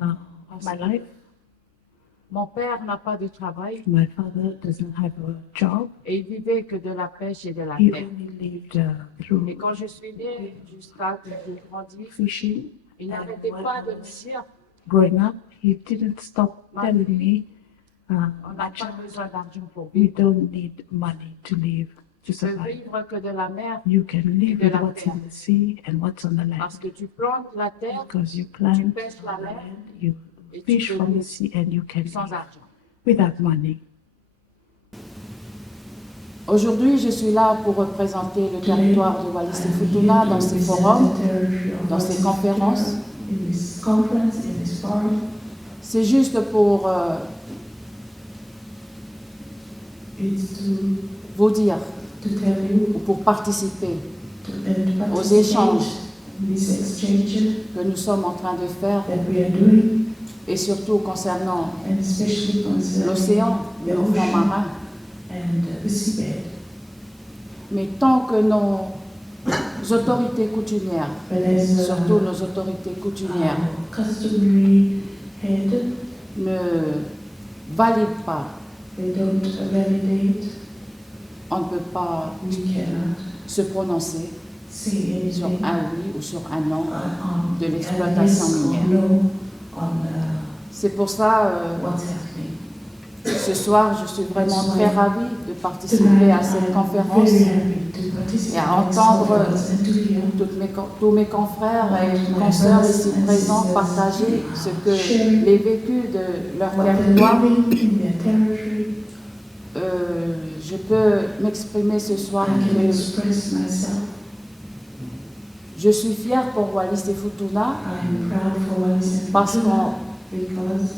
of my life. Mon père n'a pas de travail My father does not have a job. et il vivait que de la pêche et de la He terre. only lived through Et quand je suis née jusqu'à que j'ai grandi, fishing. il n'arrêtait pas de me dire Growing up, he didn't stop telling me, on n'a pas besoin d'argent pour we vivre. don't need money to live, Tu to peux survive. vivre que de la mer You can live de with la what's terre. in the sea and what's on the land. parce que tu plantes la terre Because you plant tu pêches la the mer land, you et tu fish peux from the vivre sea, and you can sans live argent. without money. Aujourd'hui, je suis là pour représenter le territoire de Wallis et Futuna dans ces forums, dans ces conférences. In this conference, in this forum, C'est juste pour it's to vous dire tell you ou pour participer and aux participate échanges in this exchange que nous sommes en train de faire that we are doing, et surtout concernant and especially concerning l'océan, the le fond ocean marin. and the seabed. Mais tant que nos autorités coutumières, But as surtout nos autorités coutumières, our customary head, ne valident pas, they don't validate, on ne peut pas we cannot se prononcer say sur anything un oui ou sur un non. on de a l'exploitation yes or minière. no on C'est pour ça, what's happening. ce soir, je suis vraiment très ravie de participer à cette conférence Very happy to participate et à in this entendre conference and to hear tous mes confrères et consoeurs ici présents partager ce que les vécus de leur what they're territoire. living in their territory. Je peux m'exprimer ce soir I can que express myself. je suis fière pour Wallis et Futuna I am proud for Wallis and parce Futuna qu'on because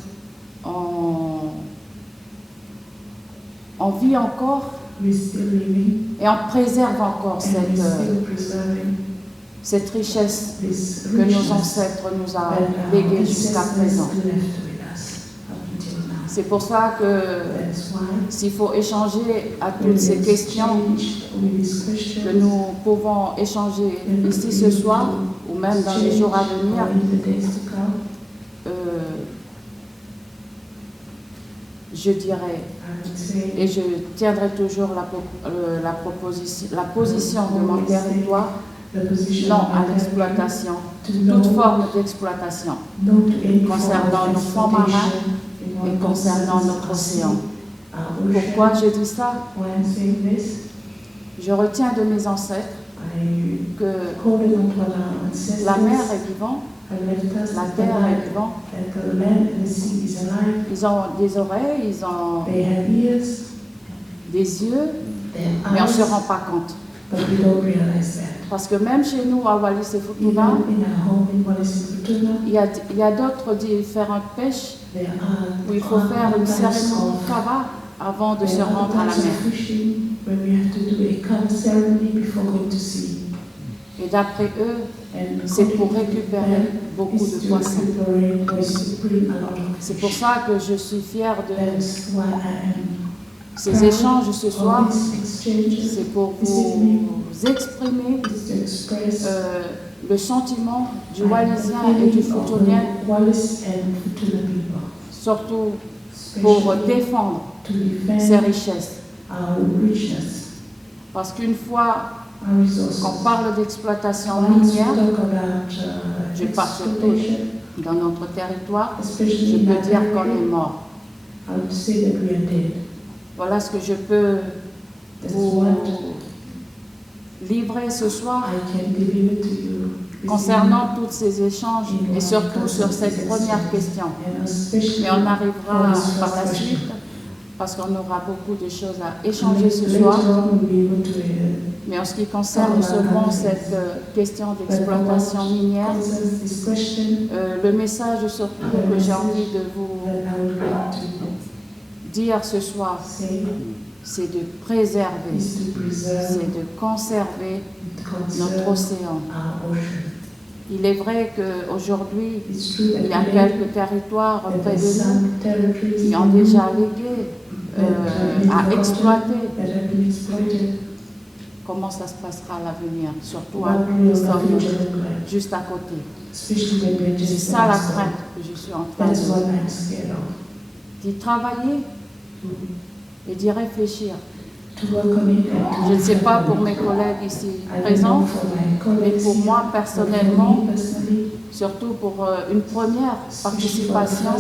on vit encore we're still living et on préserve encore and we're still preserving cette richesse this que nos richness ancêtres nous that ont our léguée jusqu'à ancestors présent. left with us up until now. C'est pour ça que That's why s'il faut échanger à when toutes ces we questions exchange with these questions, que nous pouvons échanger ici ce soir ou même dans les jours à venir, or in the days to come, je dirais I would say et je tiendrai toujours la position de mon territoire the position non of à our l'exploitation, territory to toute no, forme d'exploitation no to any concernant form of nos fonds marins exploitation in et what concernant concerns notre our sea, océan. our ocean. Pourquoi je dis ça? Why I'm saying this? Je retiens de mes ancêtres I que hold on to our ancestors. la mer est vivante, la terre est vivante. Ils ont des oreilles, ils ont des yeux, mais on ne se rend pas compte. Parce que même chez nous, à Wallis et Futuna, il y a d'autres différentes pêches où il faut faire une cérémonie kava avant de se rendre à la mer. Et d'après eux, c'est pour récupérer beaucoup de poissons. C'est pour ça que je suis fière de ces échanges ce soir. C'est pour vous exprimer le sentiment du Wallisien et du Futunien, surtout pour défendre ces richesses. Parce qu'une fois qu'on parle d'exploitation minière, je parle surtout dans notre territoire, je peux dire qu'on est mort. Voilà ce que je peux vous livrer ce soir concernant tous ces échanges et surtout sur cette première question. Et on arrivera par la suite parce qu'on aura beaucoup de choses à échanger ce soir. Mais en ce qui concerne seulement cette question d'exploitation minière, le message surtout que j'ai envie de vous dire ce soir, c'est de préserver, c'est de conserver notre océan. Il est vrai qu'aujourd'hui, il y a quelques territoires près de nous qui ont déjà légué à exploiter. Comment ça se passera à l'avenir, surtout à nous qui sommes juste à côté. C'est ça la crainte que je suis en train d'y travailler et d'y réfléchir. Je ne sais pas pour mes collègues ici présents, mais pour moi personnellement, surtout pour une première participation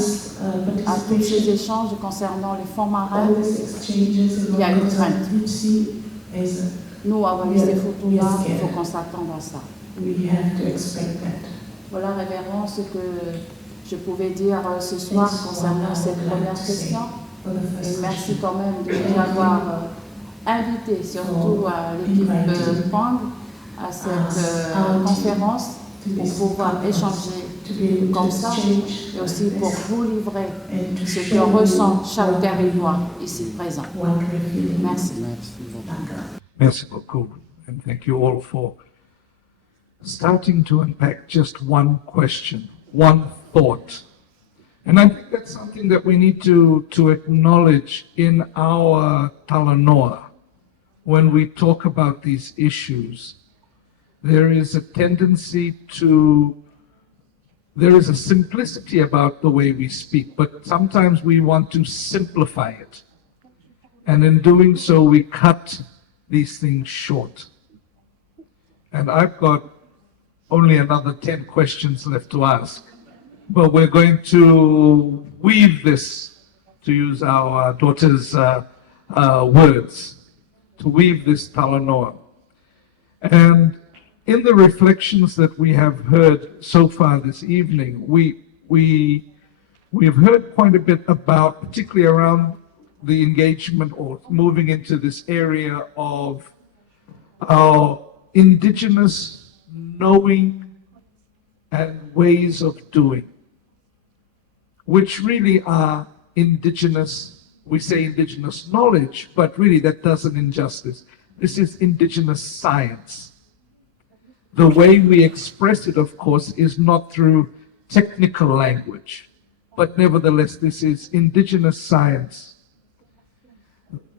à tous ces échanges concernant les fonds marins, il y a une crainte. Nous, à Wallis et Futuna, il faut qu'on s'attende à ça. Voilà, Révérend, ce que je pouvais dire ce soir concernant cette première question. Et merci quand même de nous avoir invités, surtout à l'équipe PANG, à cette conférence pour pouvoir échanger comme ça et aussi pour vous livrer ce que ressent chaque territoire ici présent. Merci. Merci beaucoup, and thank you all for starting to unpack just one question, one thought. And I think that's something that we need to acknowledge in our talanoa when we talk about these issues. There is a tendency there is a simplicity about the way we speak, but sometimes we want to simplify it. And in doing so, we cut these things short. And I've got only another 10 questions left to ask. But we're going to weave this, to use our daughter's words, to weave this talanoa. And in the reflections that we have heard so far this evening, we've heard quite a bit about, particularly around the engagement or moving into this area of our indigenous knowing and ways of doing, which really are indigenous. We say indigenous knowledge, but really that does an injustice. This is indigenous science. The way we express it, of course, is not through technical language, but nevertheless, this is indigenous science.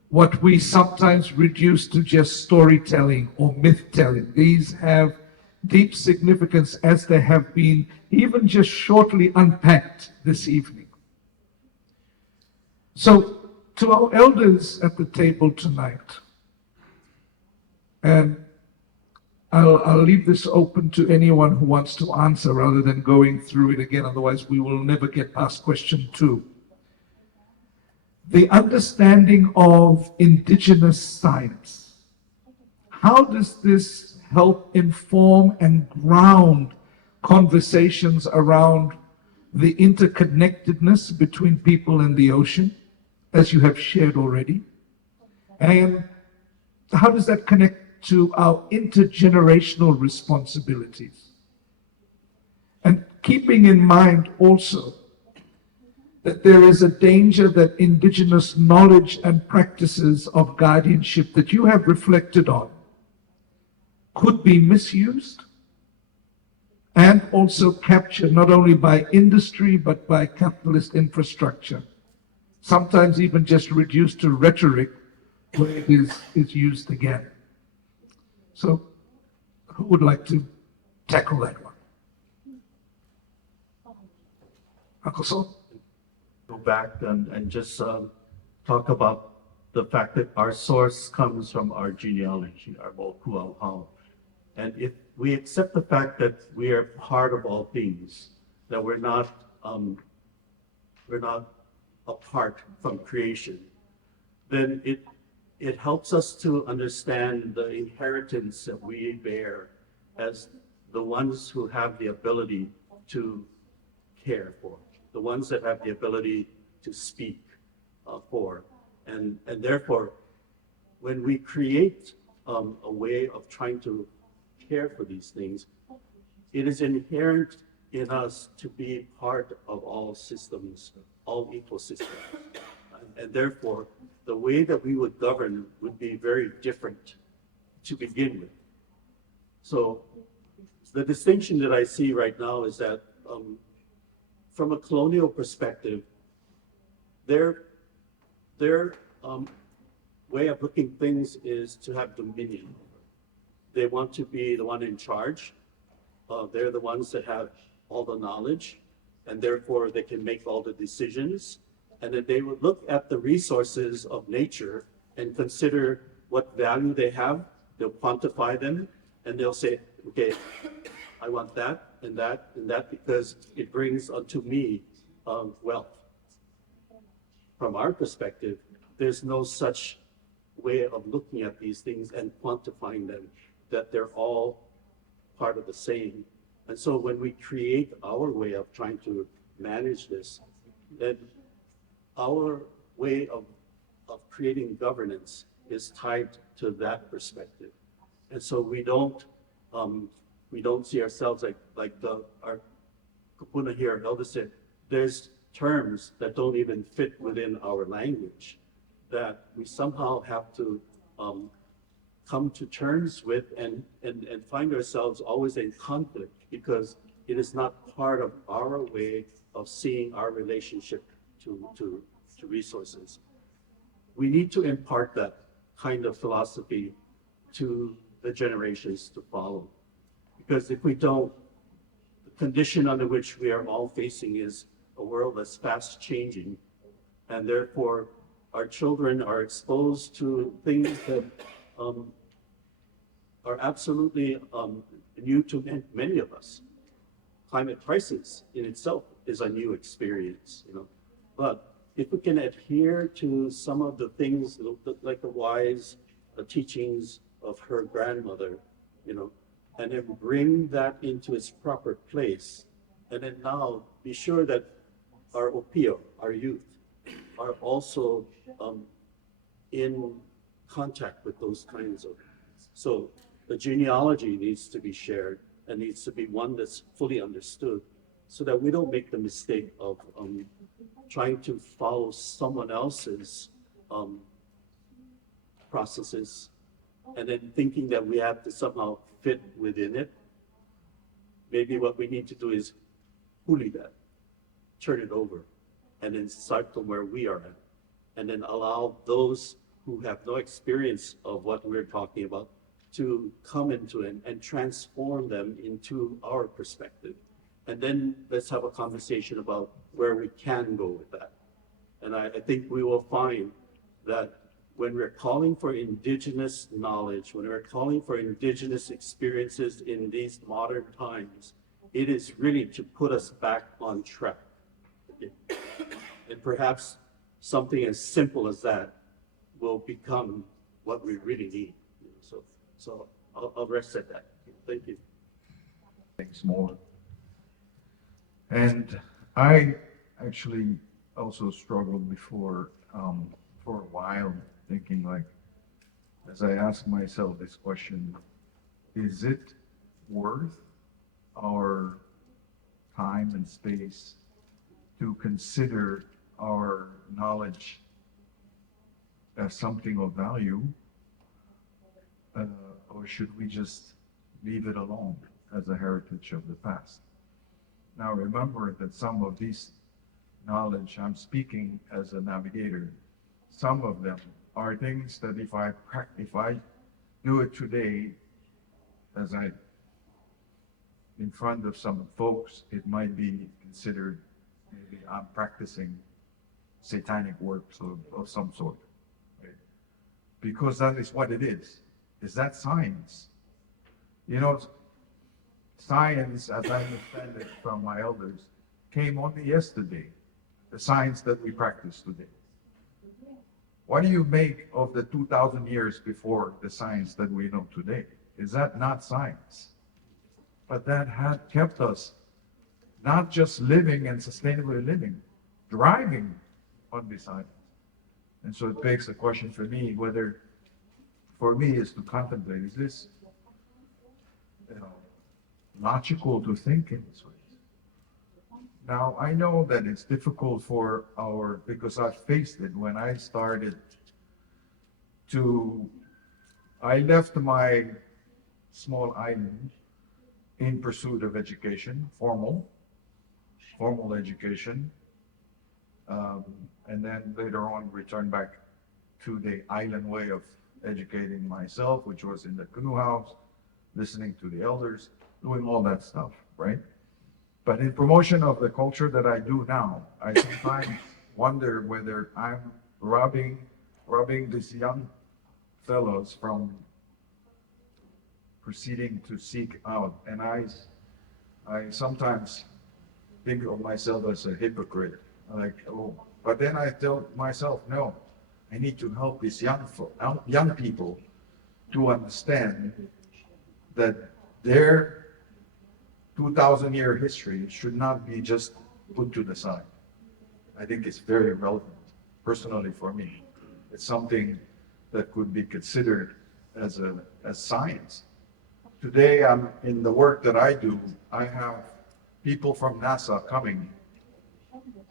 What we sometimes reduce to just storytelling or myth-telling. These have deep significance as they have been even just shortly unpacked this evening. So, to our elders at the table tonight, and I'll leave this open to anyone who wants to answer rather than going through it again, otherwise we will never get past question 2. The understanding of indigenous science. How does this help inform and ground conversations around the interconnectedness between people and the ocean, as you have shared already. And how does that connect to our intergenerational responsibilities? And keeping in mind also that there is a danger that Indigenous knowledge and practices of guardianship that you have reflected on could be misused and also captured not only by industry but by capitalist infrastructure, sometimes even just reduced to rhetoric where it is used again. So who would like to tackle that one? Uncle Sol? Go back and just talk about the fact that our source comes from our genealogy, our mokuā'āhala. And if we accept the fact that we are part of all things, that we're not apart from creation, then it helps us to understand the inheritance that we bear as the ones who have the ability to care for, the ones that have the ability to speak for. And therefore, when we create a way of trying to care for these things, it is inherent in us to be part of all systems, all ecosystems. And therefore, the way that we would govern would be very different to begin with. So the distinction that I see right now is that from a colonial perspective, their way of looking things is to have dominion. They want to be the one in charge. They're the ones that have all the knowledge, and therefore they can make all the decisions. And then they would look at the resources of nature and consider what value they have. They'll quantify them, and they'll say, okay, I want that and that and that because it brings unto me wealth. From our perspective, there's no such way of looking at these things and quantifying them, that they're all part of the same. And so when we create our way of trying to manage this, then our way of creating governance is tied to that perspective. And so we don't see ourselves like our kupuna here, our elder said, there's terms that don't even fit within our language that we somehow have to come to terms with and find ourselves always in conflict because it is not part of our way of seeing our relationship to resources. We need to impart that kind of philosophy to the generations to follow. Because if we don't, the condition under which we are all facing is a world that's fast changing, and therefore our children are exposed to things that are absolutely new to many of us. Climate crisis in itself is a new experience, But if we can adhere to some of the things like the wise teachings of her grandmother, and then bring that into its proper place, and then now be sure that our opio, our youth, are also in contact with those kinds of. So the genealogy needs to be shared and needs to be one that's fully understood so that we don't make the mistake of trying to follow someone else's processes and then thinking that we have to somehow fit within it. Maybe what we need to do is huli that, turn it over, and then start from where we are at, and then allow those who have no experience of what we're talking about to come into it and transform them into our perspective. And then let's have a conversation about where we can go with that. And I think we will find that when we're calling for indigenous knowledge, when we're calling for indigenous experiences in these modern times, it is really to put us back on track. And perhaps something as simple as that will become what we really need. So I'll rest at that. Thank you. Thanks more. And I actually also struggled before, for a while, thinking like, as I ask myself this question, is it worth our time and space to consider our knowledge as something of value, or should we just leave it alone as a heritage of the past? Now remember that some of these knowledge, I'm speaking as a navigator, some of them are things that if I do it today, as I in front of some folks, it might be considered maybe I'm practicing satanic works of some sort, right? Because that is what it is. Is that science? You know, science, as I understand it from my elders, came only yesterday, the science that we practice today. What do you make of the 2,000 years before the science that we know today? Is that not science? But that had kept us not just living and sustainably living, thriving on this island. And so it begs the question for me, whether, for me, is to contemplate, is this, logical to think in this way? Now, I know that it's difficult for because I faced it when I started I left my small island in pursuit of education, formal education, and then later on returned back to the island way of educating myself, which was in the canoe house, listening to the elders, doing all that stuff, right? But in promotion of the culture that I do now, I sometimes wonder whether I'm robbing these young fellows from proceeding to seek out. And I sometimes think of myself as a hypocrite, like, oh, but then I tell myself, no, I need to help these young people to understand that their 2,000-year history should not be just put to the side. I think it's very relevant, personally for me. It's something that could be considered as science. Today, in the work that I do, I have people from NASA coming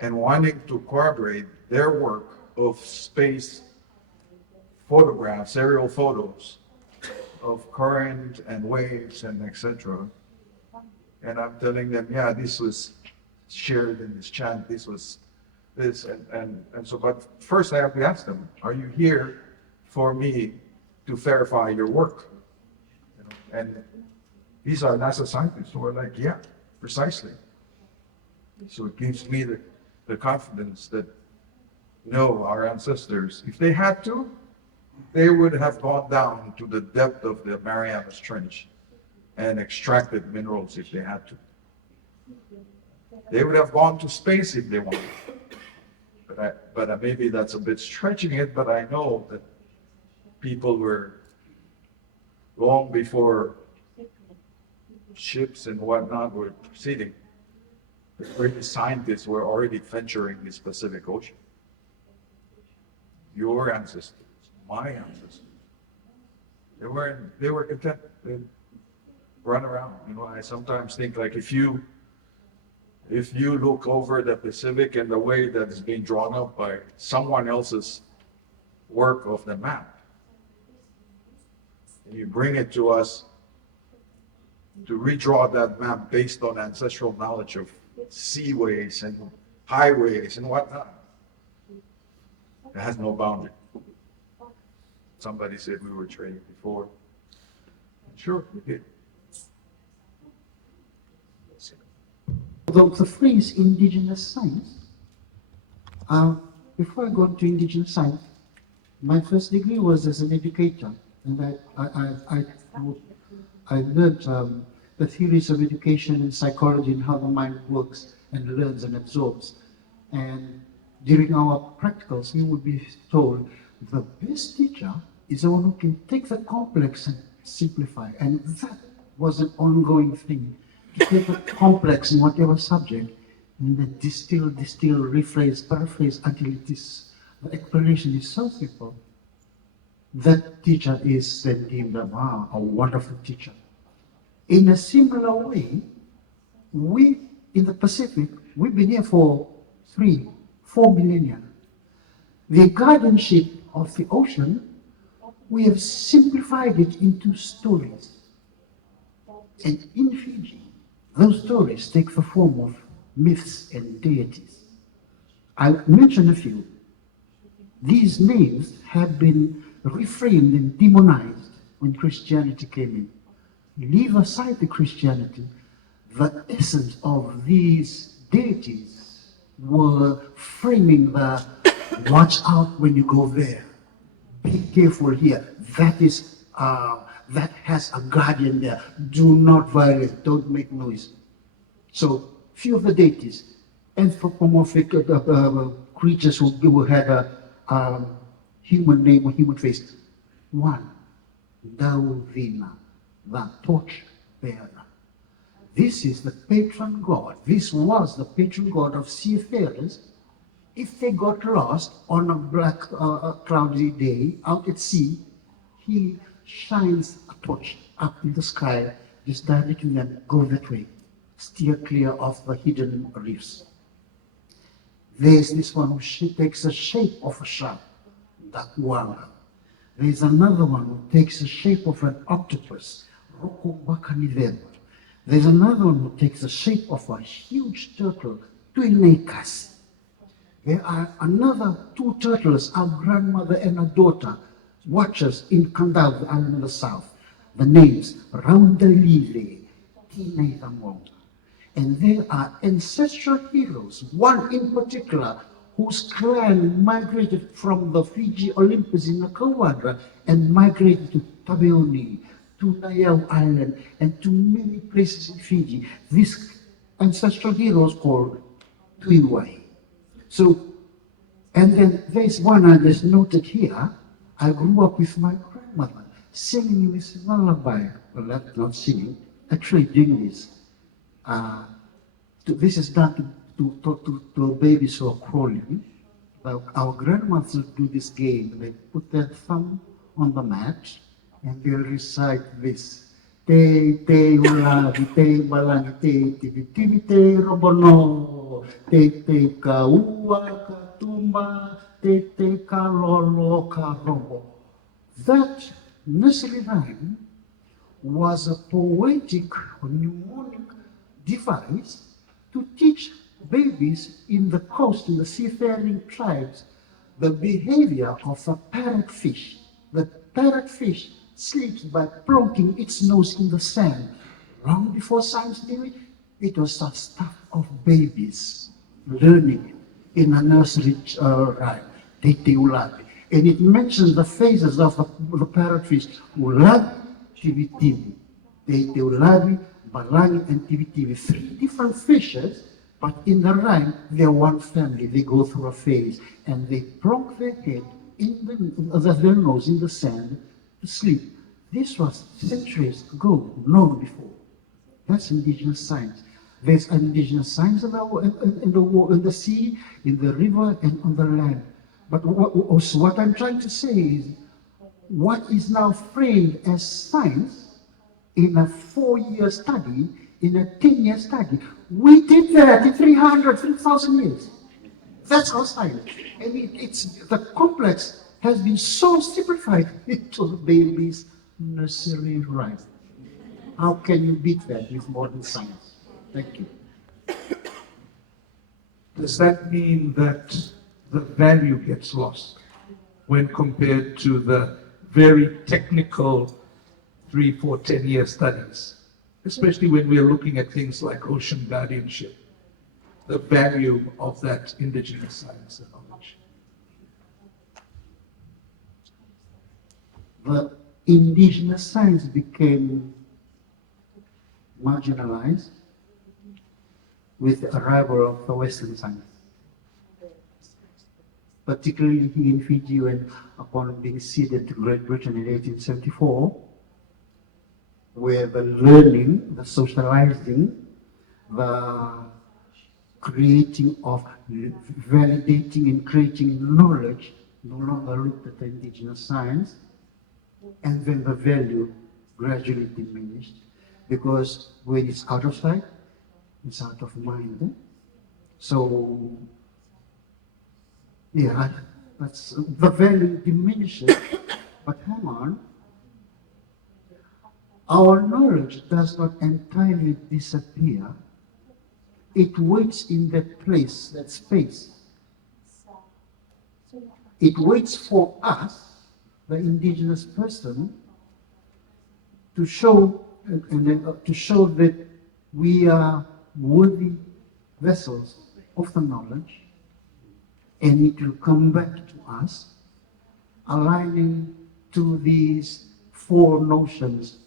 and wanting to corroborate their work of space photographs, aerial photos of current and waves and etc. And I'm telling them, yeah, this was shared in this chant, this was this, and so, but first I have to ask them, are you here for me to verify your work? And these are NASA scientists who are like, yeah, precisely. So it gives me the confidence that, no, our ancestors, if they had to, they would have gone down to the depth of the Marianas Trench and extracted minerals if they had to. They would have gone to space if they wanted. But maybe that's a bit stretching it, but I know that people were, long before ships and whatnot were proceeding, the great scientists were already venturing the Pacific Ocean. Your ancestors, my ancestors, they were content. They run around. I sometimes think, like, if you look over the Pacific and the way that is being drawn up by someone else's work of the map, and you bring it to us to redraw that map based on ancestral knowledge of seaways and highways and whatnot, it has no boundary. Somebody said we were trading before. Sure, we did. The phrase indigenous science, before I got into indigenous science, my first degree was as an educator, and I learned the theories of education and psychology and how the mind works and learns and absorbs. And during our practicals, we would be told the best teacher is the one who can take the complex and simplify. And that was an ongoing thing. To take the complex in whatever subject and then distill, rephrase, paraphrase until it is, the explanation is so simple. That teacher is then deemed a wonderful teacher. In a similar way, we in the Pacific, we've been here for 3-4 millennia. The guardianship of the ocean, we have simplified it into stories. And in Fiji, those stories take the form of myths and deities. I'll mention a few. These names have been reframed and demonized when Christianity came in. Leave aside the Christianity, the essence of these deities were framing the watch out when you go there. Be careful here. That has a guardian there. Do not violate. Don't make noise. So, few of the deities, anthropomorphic creatures who had a human name or human face. One, Dauvina, the torch bearer. This is the patron god. This was the patron god of seafarers. If they got lost on a black, cloudy day out at sea, he shines a torch up in the sky, just directing them, go that way, steer clear of the hidden reefs. There's this one who takes the shape of a shark, the Wanga. There's another one who takes the shape of an octopus, Roko. There's another one who takes the shape of a huge turtle, Tuinekas. There are another 2 turtles, our grandmother and a daughter, watchers in Kandau, the island in the south. The names, Raundalile, Tineitamong. And there are ancestral heroes, one in particular, whose clan migrated from the Fiji Olympus in the Kawadra and migrated to Tabeoni, to Nayau Island, and to many places in Fiji. These ancestral heroes called Tuiwai. So, and then there's one I just noted here. I grew up with my grandmother singing this lullaby. Well, that's not singing, actually doing this. This is done to babies who are crawling. Our grandmothers do this game. They put their thumb on the mat and they'll recite this. Te te ulavi te malangi te tivi te robono te kaua katumba te kalolo karobo. That nursery rhyme was a poetic or mnemonic device to teach babies in the coast, in the seafaring tribes, the behavior of a parrotfish. The parrotfish sleeps by plonking its nose in the sand. Long before science knew it, it was the stuff of babies learning in a nursery rhyme, Tete Ulabi. And it mentions the phases of the parrotfish, Ulabi, Tivitivi, Tete Ulabi, Balangi, and Tivitivi. 3 different fishes, but in the rhyme, they're one family. They go through a phase, and they plonk their head their nose in the sand to sleep. This was centuries ago, known before. That's indigenous science. There's indigenous science in the sea, in the river, and on the land. But what I'm trying to say is, what is now framed as science in a 4-year study, in a 10-year study, we did that in 3,000 years. That's our science. And the complex has been so simplified into the baby's nursery rhyme. How can you beat that with modern science? Thank you. Does that mean that the value gets lost when compared to the very technical 3, 4, 10-year studies, especially when we're looking at things like ocean guardianship, the value of that indigenous science and knowledge? The indigenous science became marginalized with the arrival of the Western science, particularly in Fiji, when upon being ceded to Great Britain in 1874, where the learning, the socializing, the creating of validating and creating knowledge no longer looked at the indigenous science, and then the value gradually diminished, because when it's out of sight, it's out of mind. So, yeah, that's, the value diminishes, but hang on, our knowledge does not entirely disappear. It waits in that place, that space. It waits for us, the indigenous person, to show to show that we are worthy vessels of the knowledge, and it will come back to us, aligning to these four notions.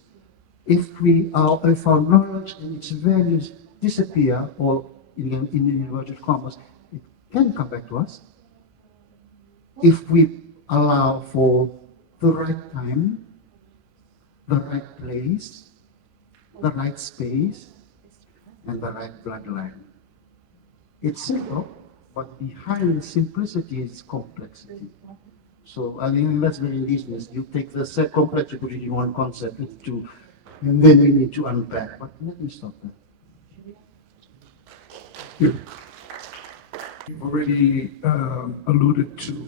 If our knowledge and its values disappear, or in inverted commas, it can come back to us if we allow for the right time, the right place, the right space, and the right bloodline. It's simple, but behind simplicity is complexity. So I mean, that's very indigenous. You take the set complexity, put it in one concept, and then we need to unpack. But let me stop there. You've already alluded to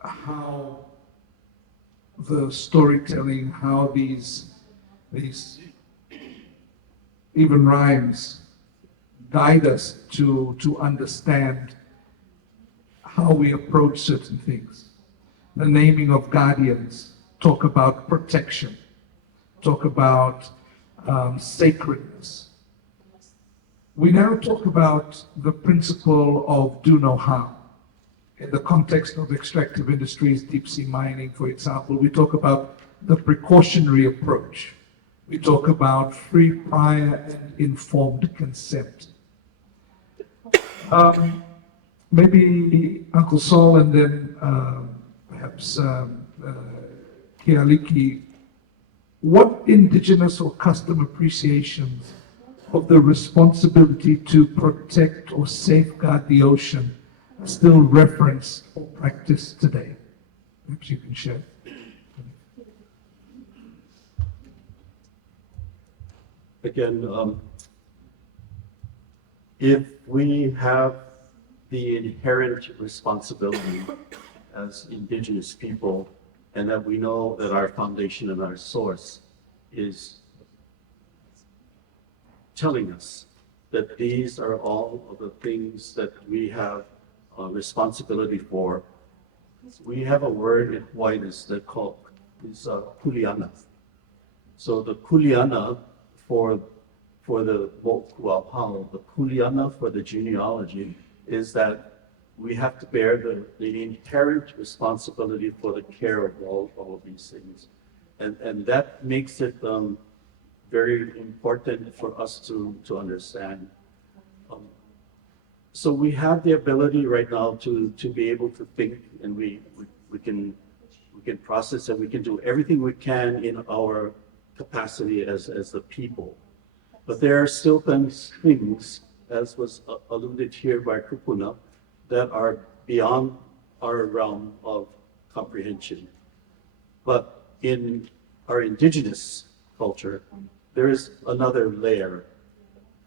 how the storytelling, how these even rhymes guide us to understand how we approach certain things. The naming of guardians talk about protection, talk about sacredness. We now talk about the principle of do no harm. In the context of extractive industries, deep sea mining, for example, we talk about the precautionary approach. We talk about free, prior, and informed consent. Maybe Uncle Saul and then perhaps Kealiki, what indigenous or custom appreciations of the responsibility to protect or safeguard the ocean still referenced or practiced today? Perhaps you can share. Again, if we have the inherent responsibility as Indigenous people, and that we know that our foundation and our source is telling us that these are all of the things that we have responsibility for. We have a word in Hawaiian that called is kuleana. So the kuleana for the mokuākea, the kuleana for the genealogy is that we have to bear the inherent responsibility for the care of all of these things, and that makes it very important for us to understand. So we have the ability right now to be able to think, and we can process, and we can do everything we can in our capacity as the people. But there are still things, as was alluded here by Kupuna, that are beyond our realm of comprehension. But in our indigenous culture, there is another layer.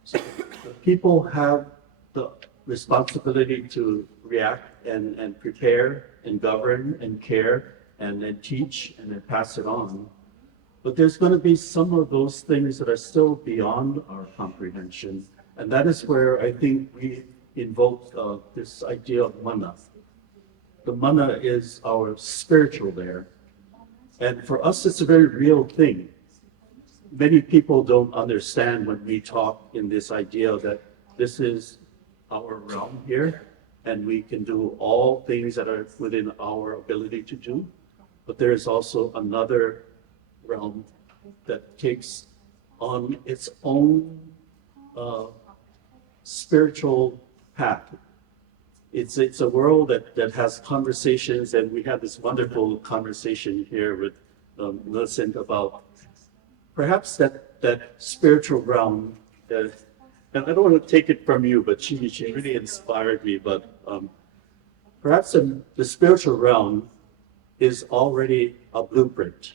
So the people have the responsibility to react and prepare and govern and care and then teach and then pass it on. But there's going to be some of those things that are still beyond our comprehension. And that is where I think we invoke this idea of mana. The mana is our spiritual layer. And for us, it's a very real thing. Many people don't understand when we talk in this idea that this is our realm here, and we can do all things that are within our ability to do. But there is also another realm that takes on its own spiritual path. It's a world that has conversations, and we had this wonderful conversation here with Millicent about perhaps that spiritual realm and I don't want to take it from you, but she really inspired me. But perhaps in the spiritual realm is already a blueprint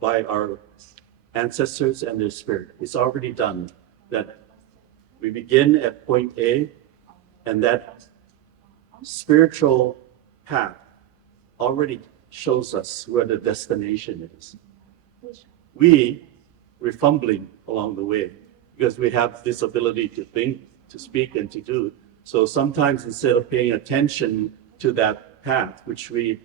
by our ancestors and their spirit. It's already done. That we begin at point A, and that spiritual path already shows us where the destination is. We're fumbling along the way because we have this ability to think, to speak, and to do. So sometimes instead of paying attention to that path, which we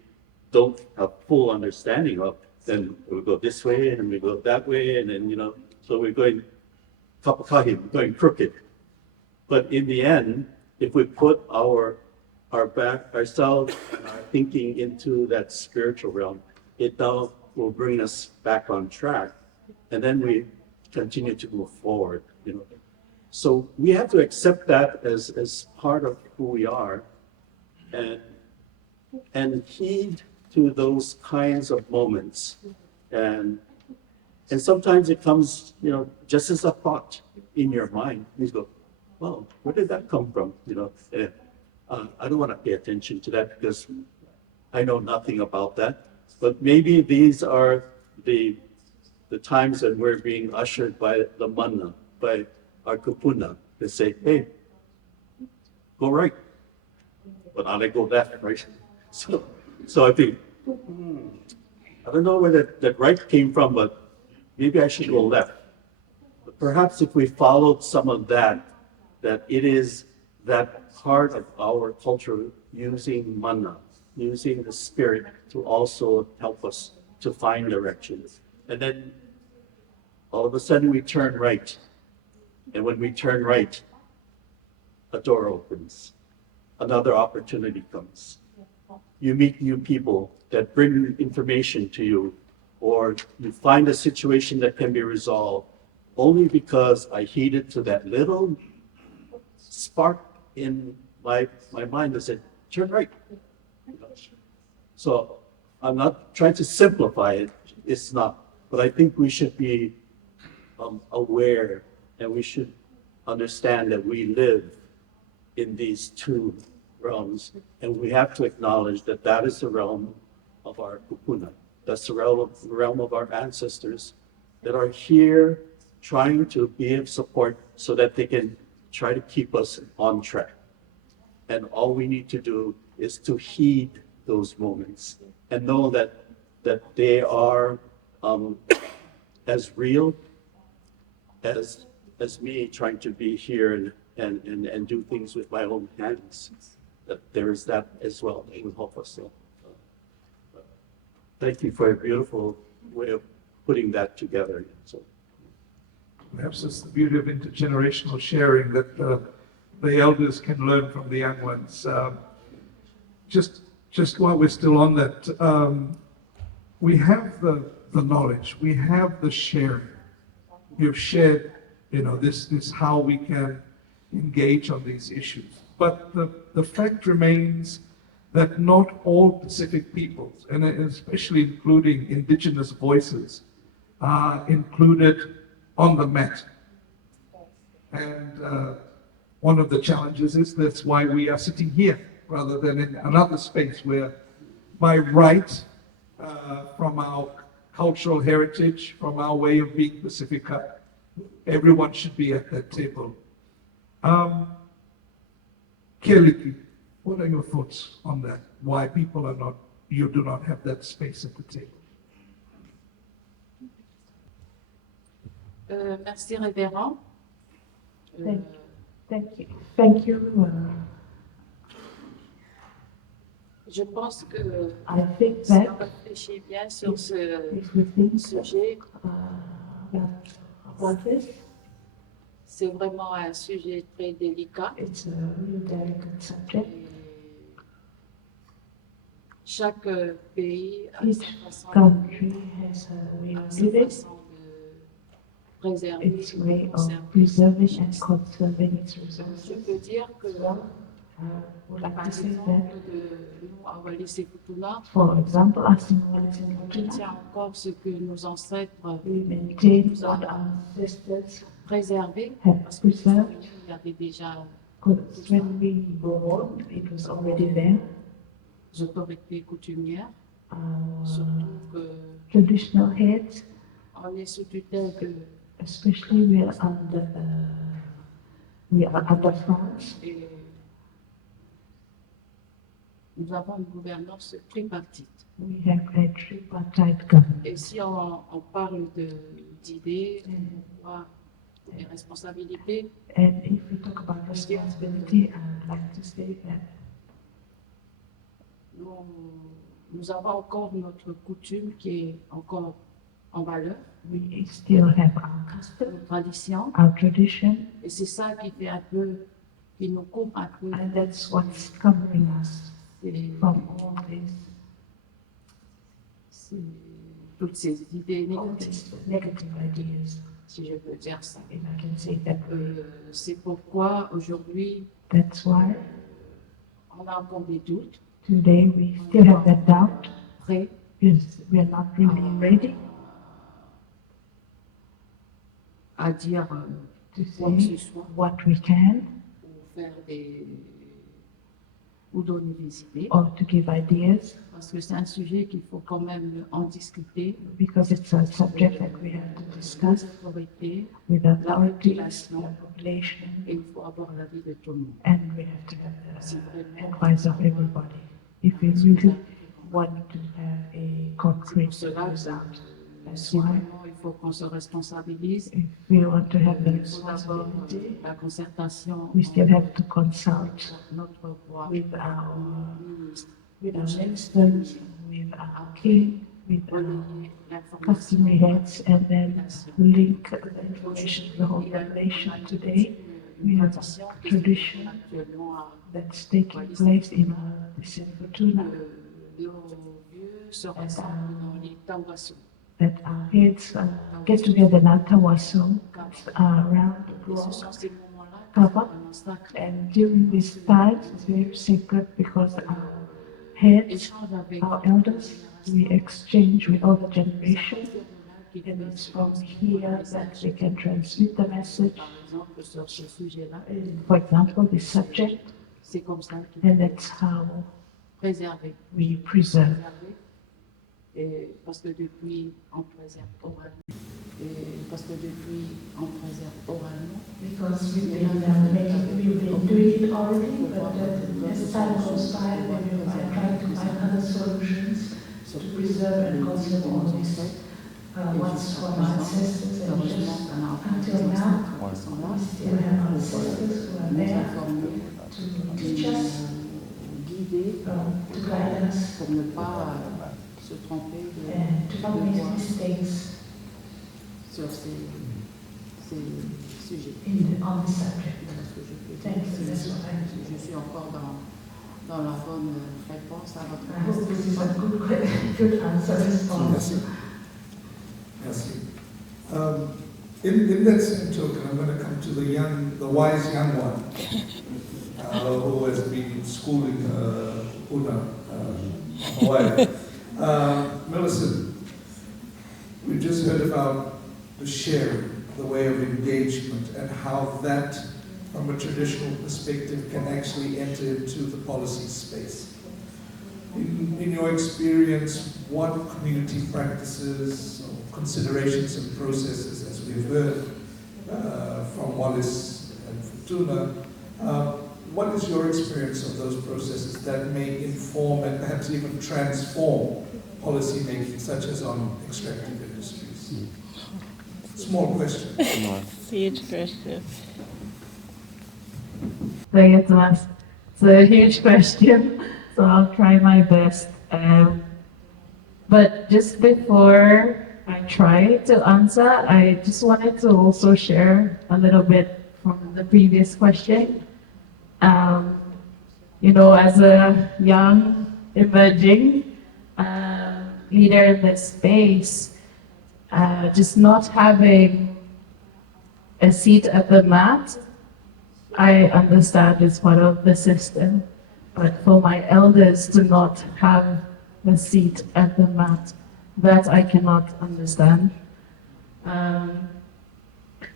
don't have full understanding of, then we go this way and we go that way, and then, so we're going going crooked. But in the end, if we put ourselves and our thinking into that spiritual realm, it now will bring us back on track, and then we continue to move forward. So we have to accept that as part of who we are, and heed to those kinds of moments, and sometimes it comes, just as a thought in your mind. You go, well, where did that come from? I don't want to pay attention to that because I know nothing about that. But maybe these are the times that we're being ushered by the mana, by our kupuna, to say, hey, go right. But I go left, right? So I think, I don't know where that right came from, but maybe I should go left. But perhaps if we followed some of that it is that part of our culture using mana, using the spirit to also help us to find directions. And then all of a sudden we turn right. And when we turn right, a door opens. Another opportunity comes. You meet new people that bring information to you, or you find a situation that can be resolved only because I heeded to that little spark in my mind that said, turn right. So I'm not trying to simplify it, it's not, but I think we should be aware, and we should understand that we live in these two realms, and we have to acknowledge that that is the realm of our kupuna. That's the realm of our ancestors that are here trying to be of support so that they can try to keep us on track. And all we need to do is to heed those moments and know that they are as real as me trying to be here and do things with my own hands. That there is that as well that will help us. Thank you for a beautiful way of putting that together. So. Perhaps it's the beauty of intergenerational sharing that the elders can learn from the young ones. Just while we're still on that, we have the knowledge, we have the sharing. You've shared, this how we can engage on these issues. But the fact remains that not all Pacific peoples, and especially including Indigenous voices, are included on the mat. And one of the challenges is that's why we are sitting here rather than in another space where by right, from our cultural heritage, from our way of being Pacifica, everyone should be at that table. Keliki, what are your thoughts on that? Why people are not, you do not have that space at the table? Merci, Révérend. Thank you. Je pense que I think si on that réfléchit bien sur ce if we think sujet, about this, c'est vraiment un sujet très délicat. it's a really delicate subject. Et chaque pays a Each sa façon, country has a way a of sa living, façon de préserver, its way de of conserver. preserving and conserving its Je resources. peux dire que, Would like par to say exemple, that, de nous à Wallis et Futuna, for example, as in Wallis and on Futuna, tient encore ce que nos ancêtres we maintain nous what ont our ancestors préservé, have parce que preserved, il y avait déjà because when we were born, it was already there. les autorités coutumières, Uh, surtout que Traditional heads, on est sous tutelle de especially we are under France, et nous avons une gouvernance tripartite. we have a tripartite government. Et si on parle d'idées, et responsabilités, And if we talk about responsibility, I would like to say that nous avons encore notre coutume qui est encore en valeur, we still have our custom, nos traditions, our tradition, et c'est ça qui fait un peu, qui nous coupe un peu and that's what's covering us from all toutes ces idées all négatives, these negative ideas, si je peux dire ça. if I can say that way. C'est pourquoi aujourd'hui, That's why on a encore des doutes, today we still have that doubt, prêts because we are not really ready à dire to quoi que ce say soit, what we can ou faire ou donner des idées, or to give ideas, parce que c'est un sujet qu'il faut quand même en discuter because it's a subject that we have to discuss les autorités, with la authorities, population, the population, et il faut avoir l'avis de tout le monde. and we have to have Si the vraiment, advice of everybody. If we really want to have a concrete cela, result, that's si why vraiment il faut qu'on se responsabilise, if we want to have the il faut d'abord responsibility, la concertation we still have to consult notre voix with our ministre, ministers, with our king, with our relayer customary l'information. heads, and then link the information to the whole nation. Today, we have a tradition Actuellement, that's taking place in Wallis and Futuna, nos vieux se rassemblent dans les tawassous. that our heads get together in Atawaso around the Et ce block. sont ces moments-là qui Carver. sont vraiment sacrés. And during this time, it's very sacred because our heads, Échange avec our elders, we exchange with all the generations, and it's from here that we can transmit the message. par exemple, sur ce sujet-là. For example, this subject, C'est comme ça qu'il and faut that's how préserver. we preserve. Et parce que depuis, on préserve oralement. Et parce que depuis, on préserve oralement. Because we've been doing it already, but as time goes by, we will try to find other solutions to preserve and conserve all this. What's from our ancestors, and just until now, we still have our ancestors who are there to teach us, to guide us, pour ne pas se tromper and to not make voir mistakes sur ces sujets. on this subject. Voilà ce que je peux Thank you, that's dire. what I do. Je suis encore dans la bonne réponse à votre I hope this is a question. good answer response. Merci. In that same token, I'm going to come to the wise young one, who has been schooling Una, Hawaii. Millicent, we just heard about the sharing, the way of engagement, and how that, from a traditional perspective, can actually enter into the policy space. In your experience, what community practices or considerations and processes, as we've heard from Wallis and Futuna, what is your experience of those processes that may inform and perhaps even transform policy making, such as on extractive industries? Small question. Huge question. Thank you, Thomas. It's a huge question, so I'll try my best. But just before I try to answer, I just wanted to also share a little bit from the previous question. As a young, emerging leader in this space, just not having a seat at the mat, I understand it's part of the system, but for my elders to not have a seat at the mat, that I cannot understand.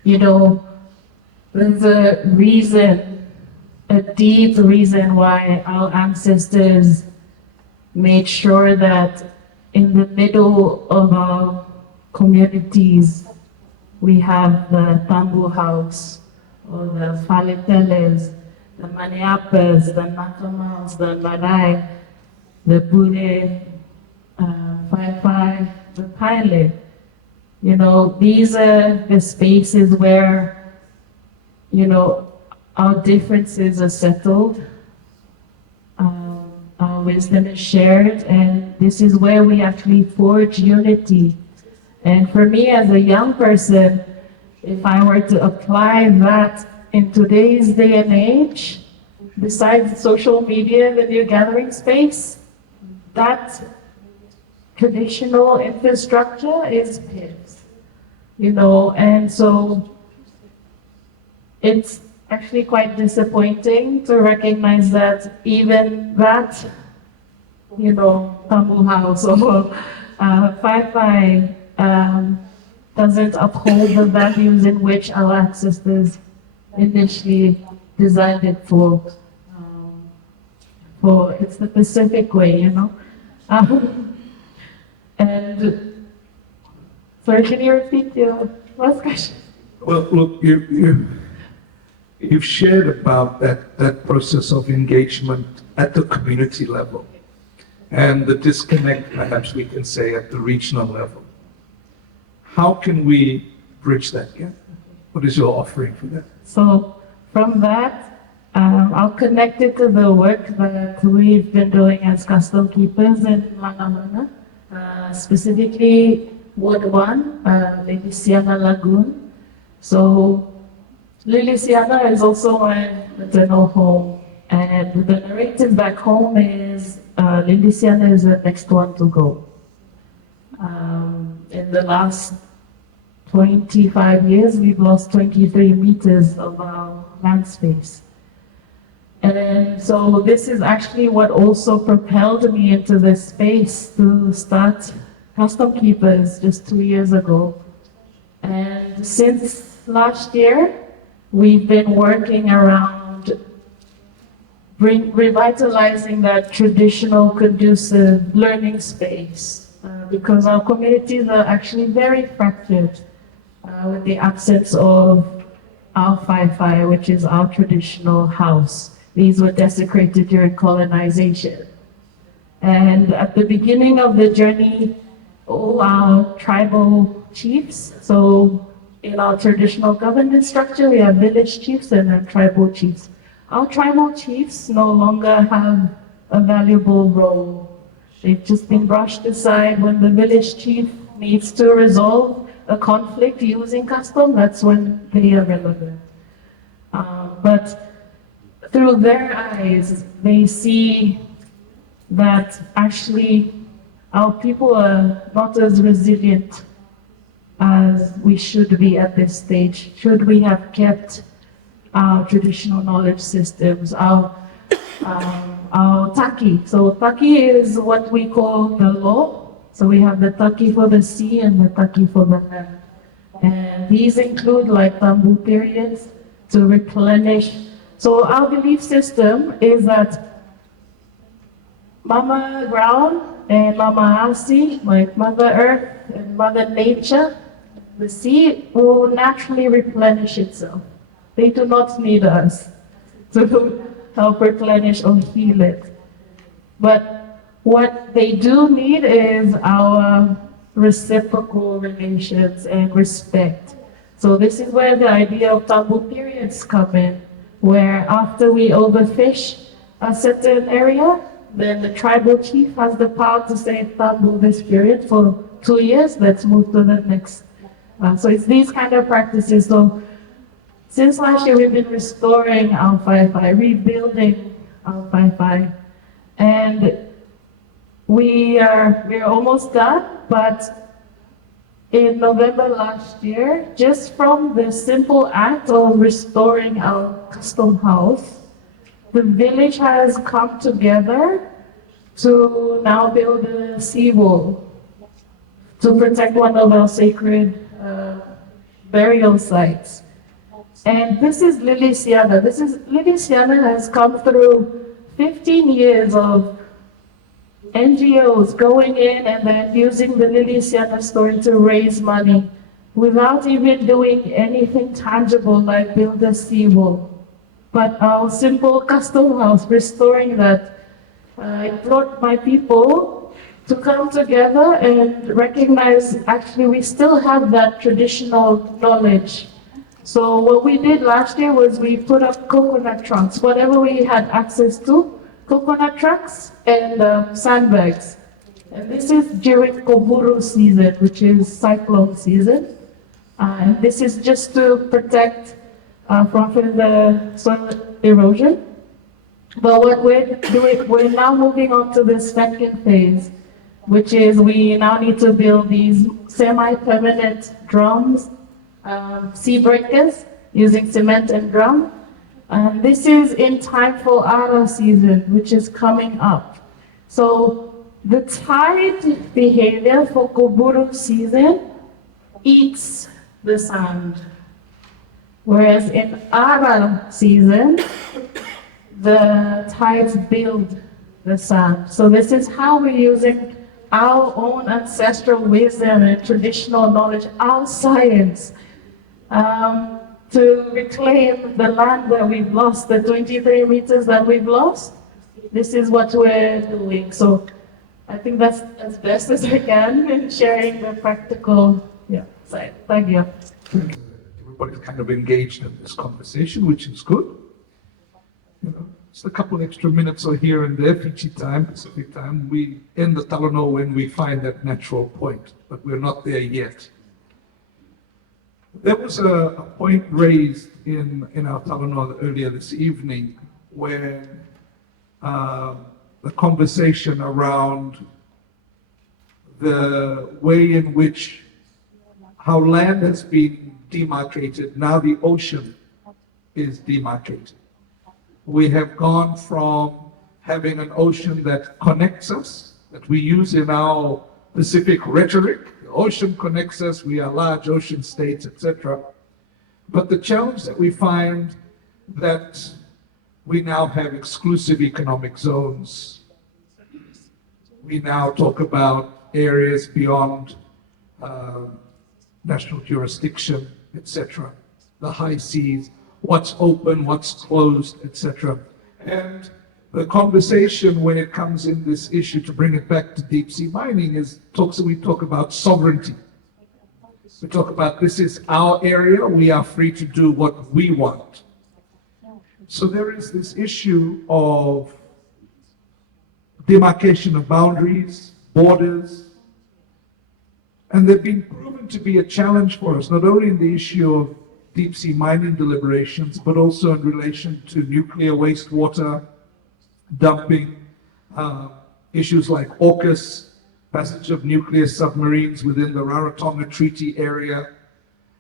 You know, there's a reason, a deep reason why our ancestors made sure that in the middle of our communities, we have the tambu house, or the faleteles, the maniapas, the nakamals, the marae, the bude, whaiwhai, the paile. You know, these are the spaces where, you know, our differences are settled, our wisdom is shared, and this is where we actually forge unity. And for me as a young person, if I were to apply that in today's day and age, besides social media, the new gathering space, that traditional infrastructure is pigs, you know, and so it's actually quite disappointing to recognize that even that, you know, tambu house or whaiwhai doesn't uphold the values in which our ancestors initially designed it for. It's the Pacific way, you know. And sorry, can you repeat your last question? Well, look, you've shared about that process of engagement at the community level and the disconnect, perhaps we can say, at the regional level. How can we bridge that gap? What is your offering for that? So from that, I'll connect it to the work that we've been doing as custom keepers in Langamana, specifically Bhagwan, Lilisiana Lagoon. So Lilisiana is also my maternal home, and the narrative back home is Lilisiana is the next one to go. In the last 25 years, we've lost 23 meters of our land space. And so this is actually what also propelled me into this space to start Custom Keepers just 2 years ago. And since last year, we've been working around revitalizing that traditional conducive learning space because our communities are actually very fractured with the absence of our whaiwhai, which is our traditional house. These were desecrated during colonization. And at the beginning of the journey, all our tribal chiefs, so in our traditional governance structure, we have village chiefs and then tribal chiefs. Our tribal chiefs no longer have a valuable role. They've just been brushed aside. When the village chief needs to resolve a conflict using custom, that's when they are relevant. But through their eyes, they see that actually our people are not as resilient as we should be at this stage. Should we have kept our traditional knowledge systems, our taki. So taki is what we call the law. So we have the taki for the sea and the taki for the land. And these include like tambu periods to replenish. So our belief system is that Mama Ground and Mama Asi, like Mother Earth and Mother Nature, the sea will naturally replenish itself. They do not need us to help replenish or heal it. But what they do need is our reciprocal relations and respect. So this is where the idea of tambu periods come in, where after we overfish a certain area, then the tribal chief has the power to say tambu this period for 2 years, let's move to the next. So it's these kind of practices. So since last year, we've been restoring our whaiwhai, rebuilding our whaiwhai, and we're almost done. But in November last year, just from the simple act of restoring our custom house, the village has come together to now build a seawall to protect one of our sacred burial sites. And this is Lilisiana. Lilisiana has come through 15 years of NGOs going in and then using the Lilisiana story to raise money without even doing anything tangible like build a seawall. But our simple custom house, restoring that, it brought my people to come together and recognize actually we still have that traditional knowledge. So what we did last year was we put up coconut trunks, whatever we had access to, coconut trunks and sandbags. And this is during Koburu season, which is cyclone season. And this is just to protect from the soil erosion. But what we're doing, we're now moving on to the second phase, which is we now need to build these semi-permanent drums, sea breakers using cement and drum. This is in time for Ara season, which is coming up. So the tide behavior for Koburu season eats the sand. Whereas in Ara season, the tides build the sand. So this is how we're using our own ancestral wisdom and traditional knowledge, our science, to reclaim the land that we've lost, the 23 meters that we've lost. This is what we're doing. So I think that's as best as I can in sharing the practical side. Thank you. Everybody's kind of engaged in this conversation, which is good. You know, just a couple extra minutes or here and there, Fiji time, Pacific time, we end the talanoa when we find that natural point, but we're not there yet. There was a point raised in our talanoa earlier this evening where the conversation around the way in which how land has been demarcated, now the ocean is demarcated. We have gone from having an ocean that connects us, that we use in our Pacific rhetoric. The ocean connects us, we are large ocean states, etc. But the challenge that we find that we now have exclusive economic zones. We now talk about areas beyond national jurisdiction, etc. The high seas, what's open, what's closed, etc. And the conversation when it comes in this issue, to bring it back to deep sea mining, is we talk about sovereignty. We talk about this is our area, we are free to do what we want. So there is this issue of demarcation of boundaries, borders, and they've been proven to be a challenge for us, not only in the issue of deep sea mining deliberations, but also in relation to nuclear wastewater dumping, issues like AUKUS, passage of nuclear submarines within the Rarotonga Treaty area,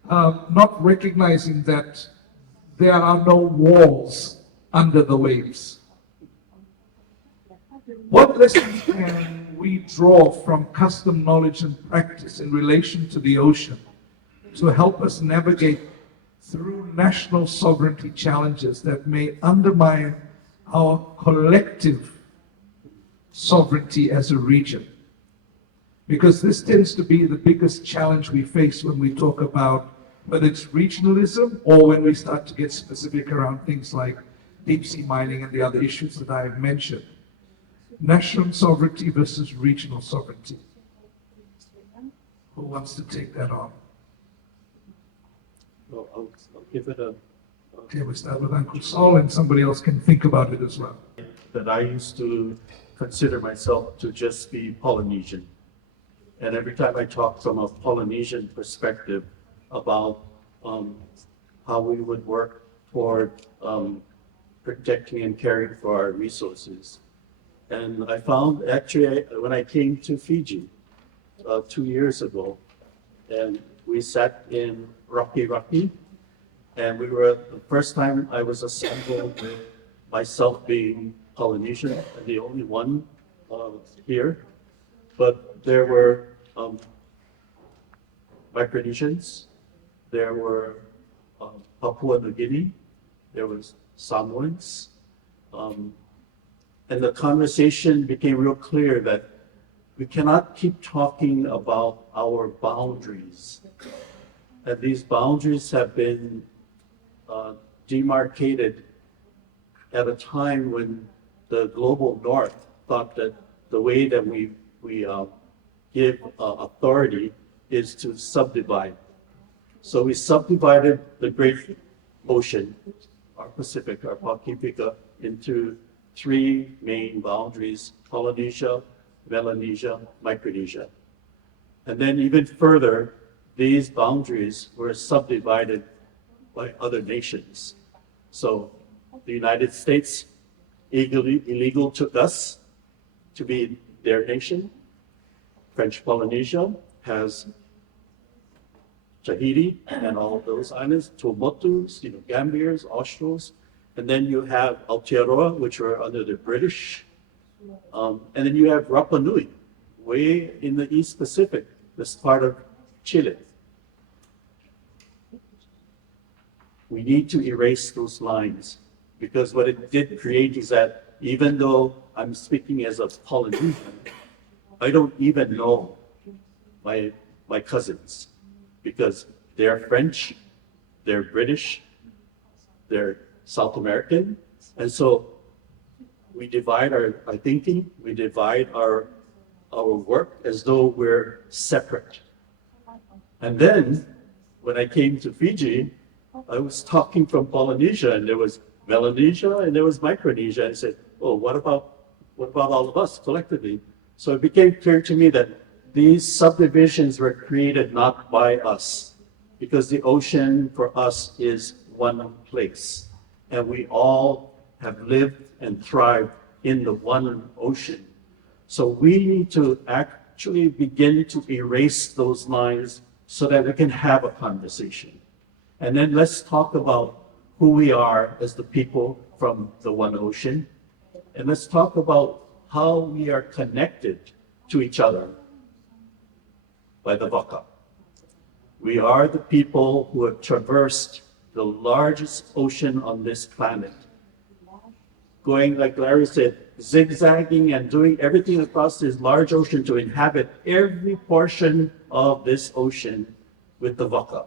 not recognizing that there are no walls under the waves. What lessons can we draw from custom knowledge and practice in relation to the ocean to help us navigate through national sovereignty challenges that may undermine our collective sovereignty as a region? Because this tends to be the biggest challenge we face when we talk about whether it's regionalism or when we start to get specific around things like deep sea mining and the other issues that I have mentioned. National sovereignty versus regional sovereignty. Who wants to take that on? Well, I'll give it a... Okay, we start with Uncle Saul, and somebody else can think about it as well. That I used to consider myself to just be Polynesian. And every time I talk from a Polynesian perspective about how we would work toward protecting and caring for our resources. And I found actually when I came to Fiji 2 years ago, and we sat in Rocky, and we were, the first time I was assembled with myself being Polynesian and the only one here, but there were Micronesians, there were Papua New Guinea, there was Samoans, and the conversation became real clear that we cannot keep talking about our boundaries. And these boundaries have been demarcated at a time when the global north thought that the way that we give authority is to subdivide. So we subdivided the great ocean, our Pacific, our Pakipika, into three main boundaries: Polynesia, Melanesia, Micronesia. And then even further, these boundaries were subdivided by other nations. So the United States illegal took us to be their nation. French Polynesia has Tahiti and all of those islands, Tuamotu, Gambiers, Australs, and then you have Aotearoa, which were under the British, and then you have Rapa Nui, way in the East Pacific, this part of Chile. We need to erase those lines, because what it did create is that even though I'm speaking as a Polynesian, I don't even know my cousins, because they're French, they're British, they're South American, and so we divide our thinking, we divide our work as though we're separate. And then when I came to Fiji, I was talking from Polynesia, and there was Melanesia and there was Micronesia. And I said, oh, what about all of us collectively? So it became clear to me that these subdivisions were created not by us, because the ocean for us is one place, and we all have lived and thrived in the one ocean. So we need to actually begin to erase those lines so that we can have a conversation. And then let's talk about who we are as the people from the one ocean. And let's talk about how we are connected to each other by the waka. We are the people who have traversed the largest ocean on this planet, going, like Larry said, zigzagging and doing everything across this large ocean to inhabit every portion of this ocean with the waka.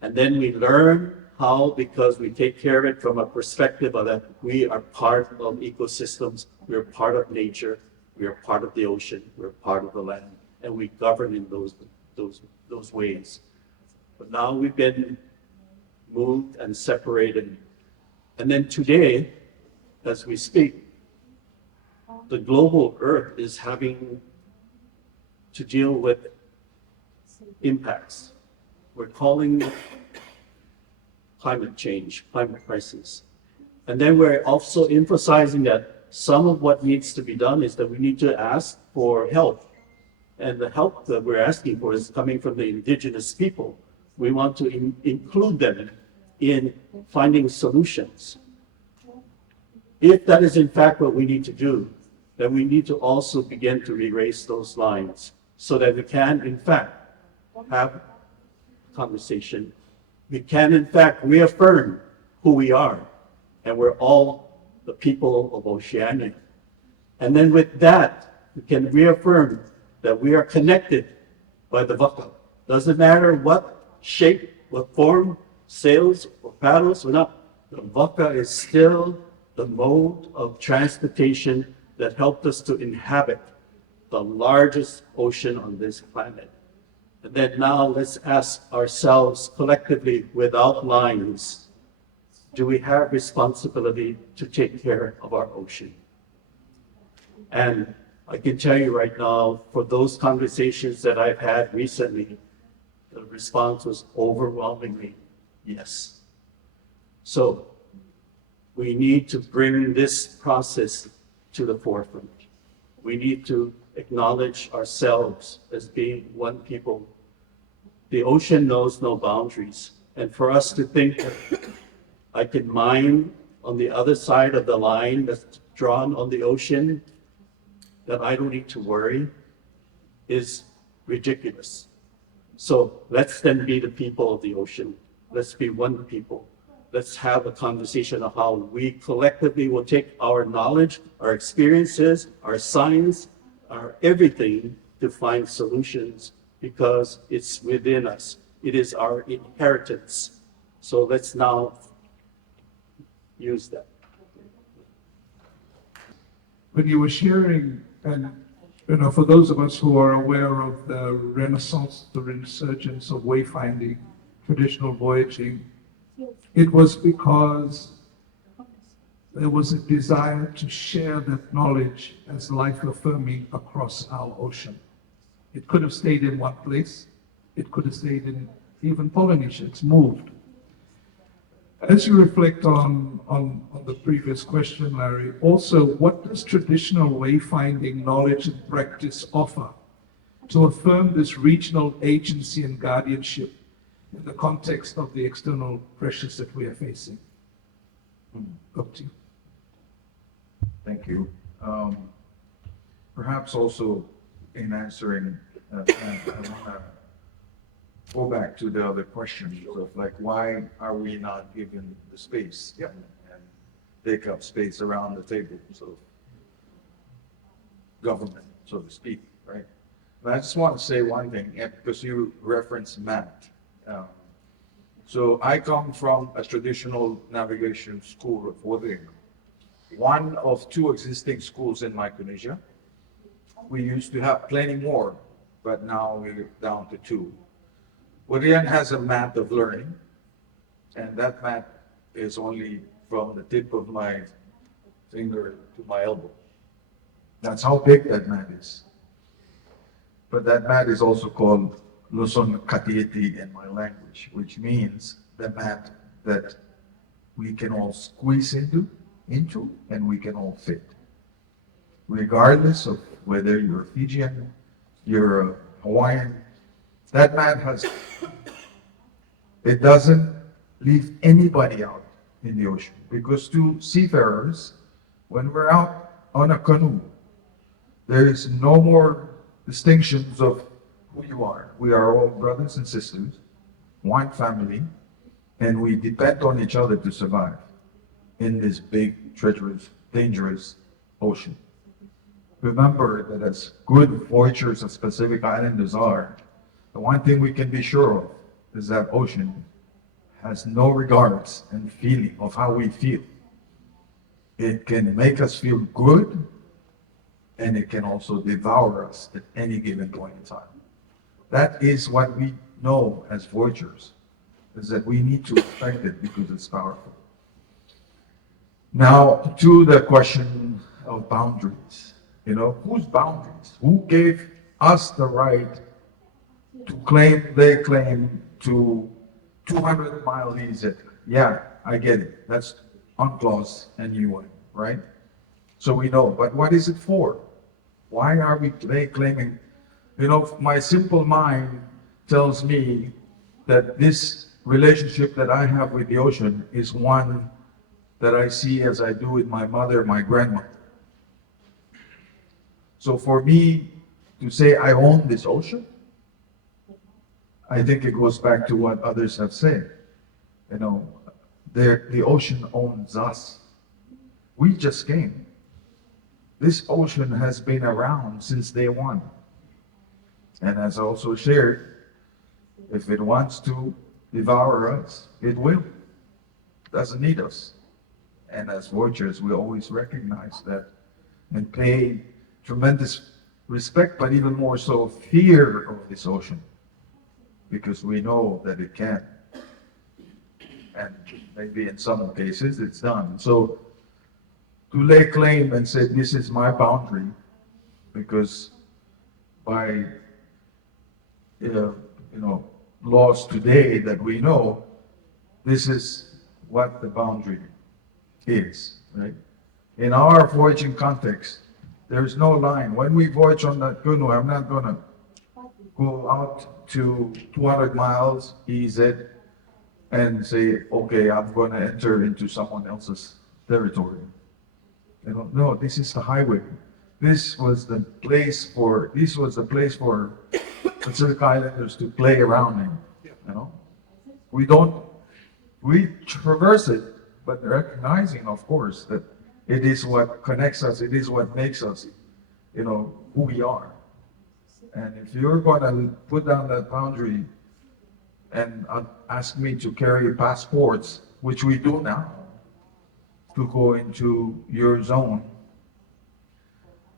And then we learn how, because we take care of it from a perspective of that we are part of ecosystems, we're part of nature, we are part of the ocean, we're part of the land, and we govern in those ways. But now we've been moved and separated. And then today, as we speak, the global earth is having to deal with impacts. We're calling it climate change, climate crisis. And then we're also emphasizing that some of what needs to be done is that we need to ask for help. And the help that we're asking for is coming from the indigenous people. We want to include them in finding solutions. If that is in fact what we need to do, then we need to also begin to erase those lines so that we can in fact have conversation. We can in fact reaffirm who we are, and we're all the people of Oceania. And then with that, we can reaffirm that we are connected by the waka. Doesn't matter what shape, what form, sails or paddles or not, the waka is still the mode of transportation that helped us to inhabit the largest ocean on this planet. And then now let's ask ourselves collectively, without lines, do we have responsibility to take care of our ocean? And I can tell you right now, for those conversations that I've had recently, the response was overwhelmingly yes. So we need to bring this process to the forefront. We need to acknowledge ourselves as being one people. The ocean knows no boundaries. And for us to think that I can mine on the other side of the line that's drawn on the ocean, that I don't need to worry, is ridiculous. So let's then be the people of the ocean. Let's be one people. Let's have a conversation of how we collectively will take our knowledge, our experiences, our science, our everything to find solutions because it's within us. It is our inheritance. So let's now use that. When you were sharing, and for those of us who are aware of the renaissance, the resurgence of wayfinding, traditional voyaging, it was because there was a desire to share that knowledge as life affirming across our ocean. It could have stayed in one place. It could have stayed in even Polynesia. It's moved. As you reflect on the previous question, Larry, also, what does traditional wayfinding knowledge and practice offer to affirm this regional agency and guardianship in the context of the external pressures that we are facing? Up to you. Thank you. Perhaps also in answering, I want to go back to the other questions of like, why are we not given the space and take up space around the table? So government, so to speak, right? And I just want to say one thing, because you referenced Matt. So I come from a traditional navigation school of Wallis, one of two existing schools in Micronesia. We used to have plenty more, but now we're down to two. Wallis has a mat of learning, and that mat is only from the tip of my finger to my elbow. That's how big that mat is. But that mat is also called Luson Katiiti in my language, which means the mat that we can all squeeze into, and we can all fit. Regardless of whether you're Fijian, you're a Hawaiian, that mat it doesn't leave anybody out in the ocean. Because to seafarers, when we're out on a canoe, there is no more distinctions of who you are. We are all brothers and sisters, one family, and we depend on each other to survive in this big, treacherous, dangerous ocean. Remember that as good voyagers as Pacific Islanders are, the one thing we can be sure of is that ocean has no regards and feeling of how we feel. It can make us feel good, and it can also devour us at any given point in time. That is what we know as voyagers, is that we need to respect it because it's powerful. Now, to the question of boundaries, whose boundaries? Who gave us the right to lay claim to 200-mile EZ? Yeah, I get it. That's UNCLOS and UN, right? So we know, but what is it for? Why are we claiming? My simple mind tells me that this relationship that I have with the ocean is one that I see as I do with my mother, my grandmother. So for me to say I own this ocean, I think it goes back to what others have said. The ocean owns us. We just came. This ocean has been around since day one. And as I also shared, if it wants to devour us, it will. It doesn't need us. And as voyagers, we always recognize that and pay tremendous respect, but even more so fear of this ocean, because we know that it can. And maybe in some cases it's done. So to lay claim and say, this is my boundary, because by laws today that we know, this is what the boundary is, right? In our voyaging context, there's no line. When we voyage on that canoe, I'm not gonna go out to 200 miles EZ and say, okay, I'm gonna enter into someone else's territory. No, this is the highway. This was the place for Pacific Islanders to play around in, you know? We traverse it, but recognizing, of course, that it is what connects us, it is what makes us, you know, who we are. And if you're gonna put down that boundary and ask me to carry passports, which we do now, to go into your zone,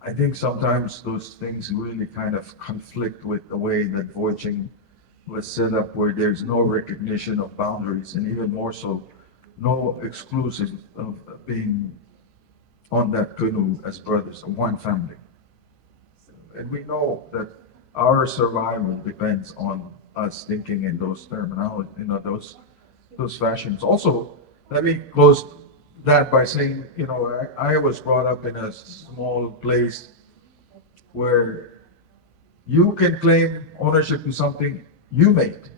I think sometimes those things really kind of conflict with the way that voyaging was set up, where there's no recognition of boundaries, and even more so, no exclusive of being on that canoe as brothers of one family. And we know that our survival depends on us thinking in those terminology, you know, those fashions. Also, let me close that by saying, you know, I was brought up in a small place where you can claim ownership to something you made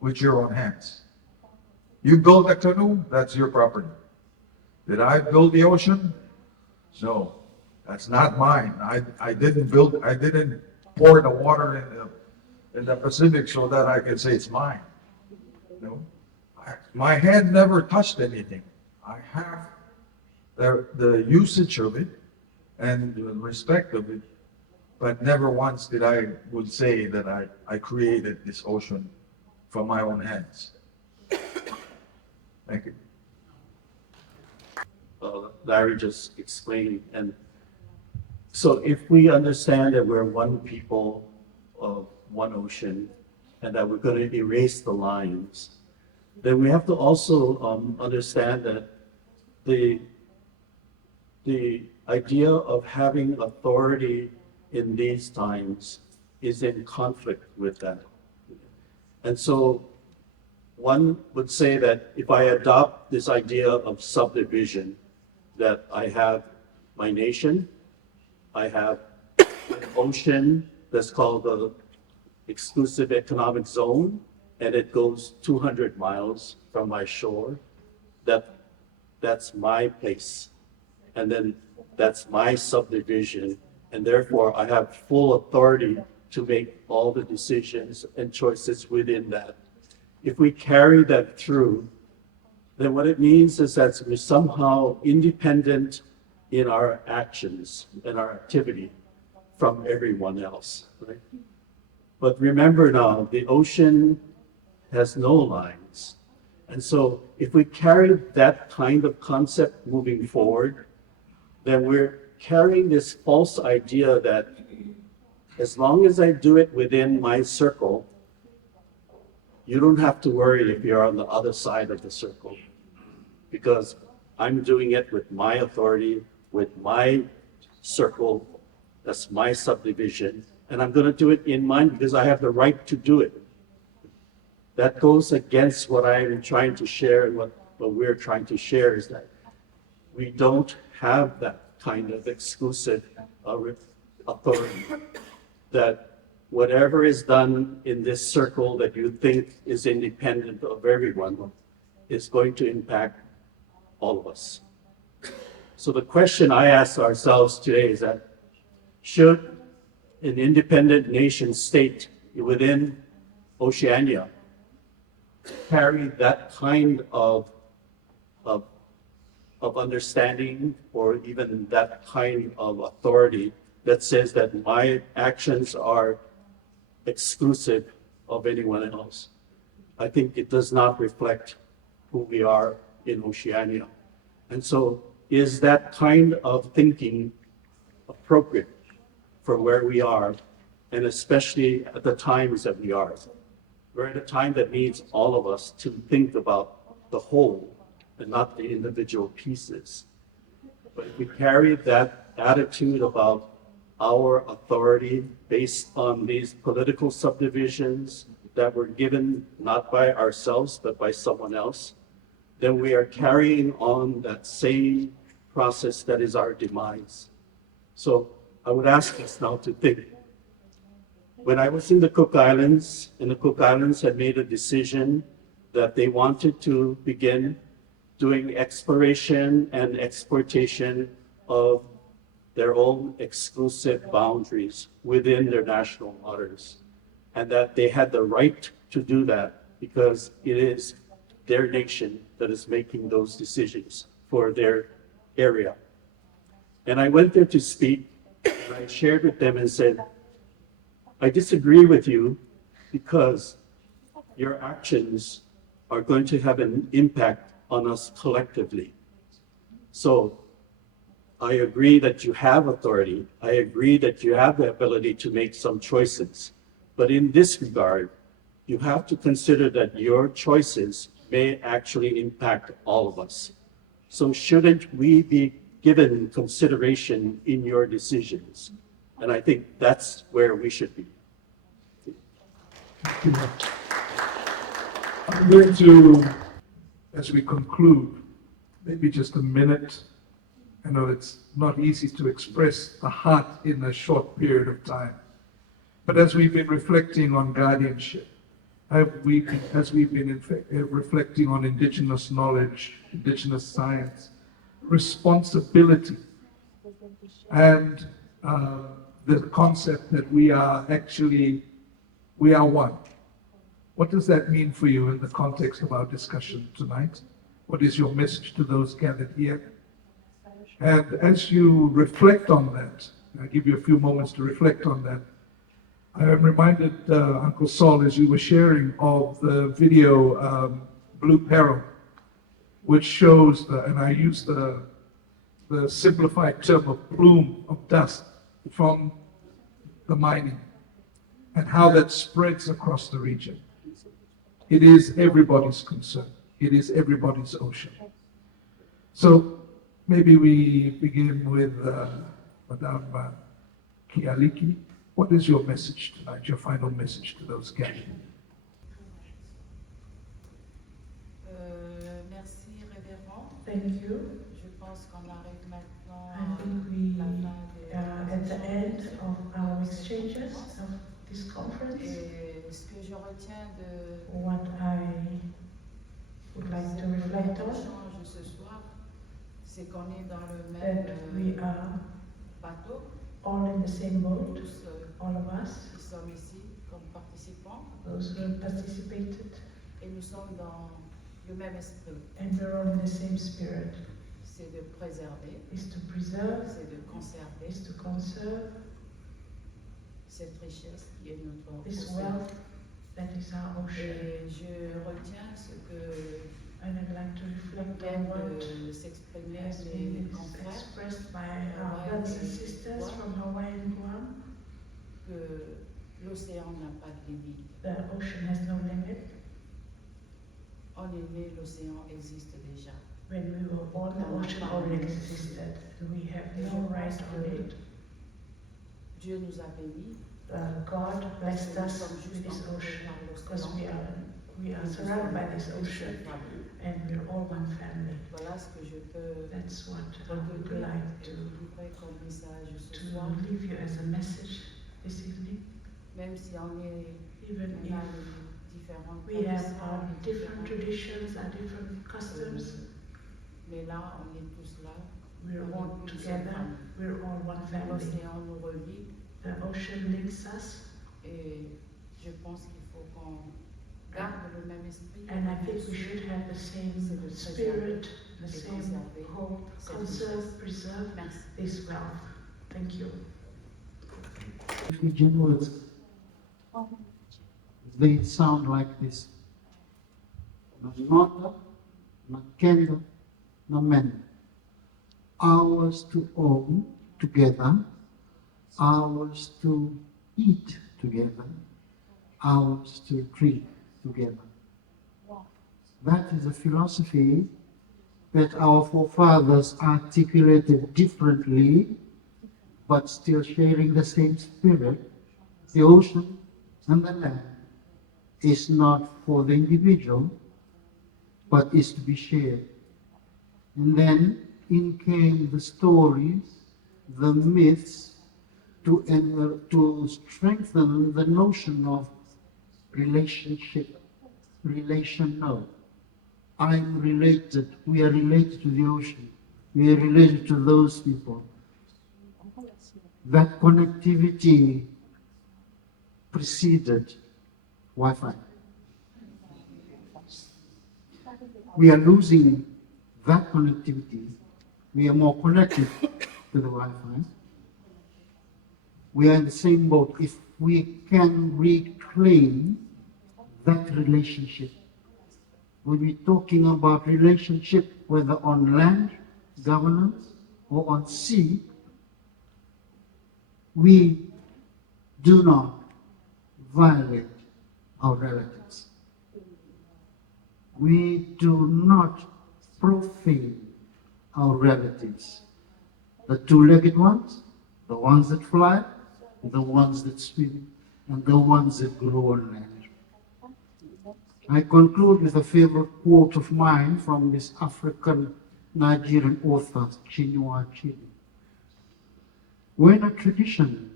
with your own hands. You built a canoe, that's your property. Did I build the ocean? No, that's not mine. I didn't pour the water in the Pacific so that I can say it's mine. No, my hand never touched anything. I have the usage of it and the respect of it, but never once did I would say that I created this ocean from my own hands. Thank you. Larry just explained, and so if we understand that we're one people of one ocean and that we're going to erase the lines, then we have to also understand that the idea of having authority in these times is in conflict with that. And so one would say that if I adopt this idea of subdivision, that I have my nation, I have an ocean that's called the exclusive economic zone, and it goes 200 miles from my shore, that's my place. And then that's my subdivision, and therefore I have full authority to make all the decisions and choices within that. If we carry that through, then what it means is that we're somehow independent in our actions and our activity from everyone else, right? But remember now, the ocean has no lines. And so if we carry that kind of concept moving forward, then we're carrying this false idea that as long as I do it within my circle, you don't have to worry if you're on the other side of the circle, because I'm doing it with my authority, with my circle, that's my subdivision, and I'm going to do it in mine because I have the right to do it. That goes against what I'm trying to share, and what we're trying to share is that we don't have that kind of exclusive authority, that whatever is done in this circle that you think is independent of everyone is going to impact all of us. So the question I ask ourselves today is that should an independent nation state within Oceania carry that kind of understanding, or even that kind of authority that says that my actions are exclusive of anyone else? I think it does not reflect who we are in Oceania. And so is that kind of thinking appropriate for where we are, and especially at the times that we are? We're at a time that needs all of us to think about the whole and not the individual pieces. But if we carry that attitude about our authority based on these political subdivisions that were given not by ourselves but by someone else, then we are carrying on that same process that is our demise. So I would ask us now to think. When I was in the Cook Islands, and the Cook Islands had made a decision that they wanted to begin doing exploration and exploitation of their own exclusive boundaries within their national waters. and that they had the right to do that because it is their nation that is making those decisions for their area. And I went there to speak, and I shared with them and said, I disagree with you because your actions are going to have an impact on us collectively. So I agree that you have authority. I agree that you have the ability to make some choices. But in this regard, you have to consider that your choices may actually impact all of us. So shouldn't we be given consideration in your decisions? And I think that's where we should be. I'm going to, as we conclude, maybe just a minute. I know it's not easy to express the heart in a short period of time. But as we've been reflecting on guardianship, as we've been reflecting on Indigenous knowledge, Indigenous science, responsibility, and the concept that we are one. What does that mean for you in the context of our discussion tonight? What is your message to those gathered here? And as you reflect on that, I'll give you a few moments to reflect on that. I am reminded, Uncle Sol, as you were sharing, of the video Blue Peril, which shows, and I use the simplified term of plume of dust from the mining and how that spreads across the region. It is everybody's concern. It is everybody's ocean. So maybe we begin with Madame Kialiki. What is your message tonight, your final message to those gathered? Merci, Reverend. Thank you. Je pense qu'on arrive maintenant I think we are at the end of our exchanges of this conference. Et ce que je retiens de What I would like to reflect on l'échange ce soir, c'est qu'on est dans le même that we are bateau, all in the same boat, tous all of us, qui sommes ici comme participants, those who participated, et nous sommes dans le même esprit. and we're all in the same spirit. C'est de préserver, Is to preserve, c'est de conserver is to conserve cette richesse qui est notre this océan. wealth that is our ocean. Et je retiens ce que And I'd like to reflect on viennent what de s'exprimer has les been confrères, expressed by our brothers and sisters from Hawaii and Guam. que l'océan n'a pas de limite. The ocean has no limit. On est né, l'océan existe déjà. When we were born, the ocean already existed. We have no right on it. Dieu nous a bénis. God blessed us with this ocean because we are surrounded by this ocean and we're all one family. Voilà ce que je peux That's what I would like to livrer comme message ce soir. leave you as a message this evening. Même si on est Even on a if différentes we have traditions, our different différentes- traditions and different customs, mais là, on est tous là. we're On all est une seule together, famille. we're all one family. L'océan nous relie The ocean links us, et je pense qu'il faut qu'on garde le même esprit. and I think we should have the same spirit, the same hope, conserve, preserve Merci. this wealth. Thank you. Fijian words, they sound like this. Nota, Nakenda, Namen. Ours to own together, ours to eat together, ours to drink together. That is a philosophy that our forefathers articulated differently, but still sharing the same spirit. The ocean and the land is not for the individual, but is to be shared. And then in came the stories, the myths, to strengthen the notion of relationship, relational. I'm related, we are related to the ocean, we are related to those people. That connectivity preceded Wi-Fi. We are losing that connectivity. We are more connected to the Wi-Fi. We are in the same boat. If we can reclaim that relationship, when we're talking about relationship, whether on land, governance, or on sea, we do not violate our relatives. We do not profane our relatives. The two-legged ones, the ones that fly, the ones that swim, and the ones that grow on land. I conclude with a favorite quote of mine from this African Nigerian author, Chinua Achebe. When a tradition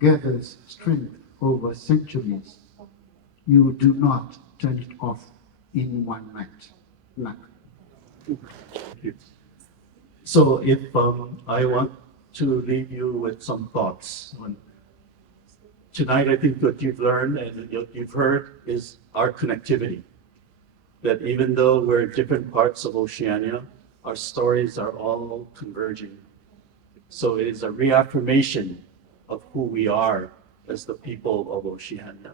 gathers strength over centuries, you do not turn it off in one night. Thank you. So if I want to leave you with some thoughts. Tonight, I think what you've learned and what you've heard is our connectivity. That even though we're in different parts of Oceania, our stories are all converging. So it is a reaffirmation of who we are as the people of Oceania.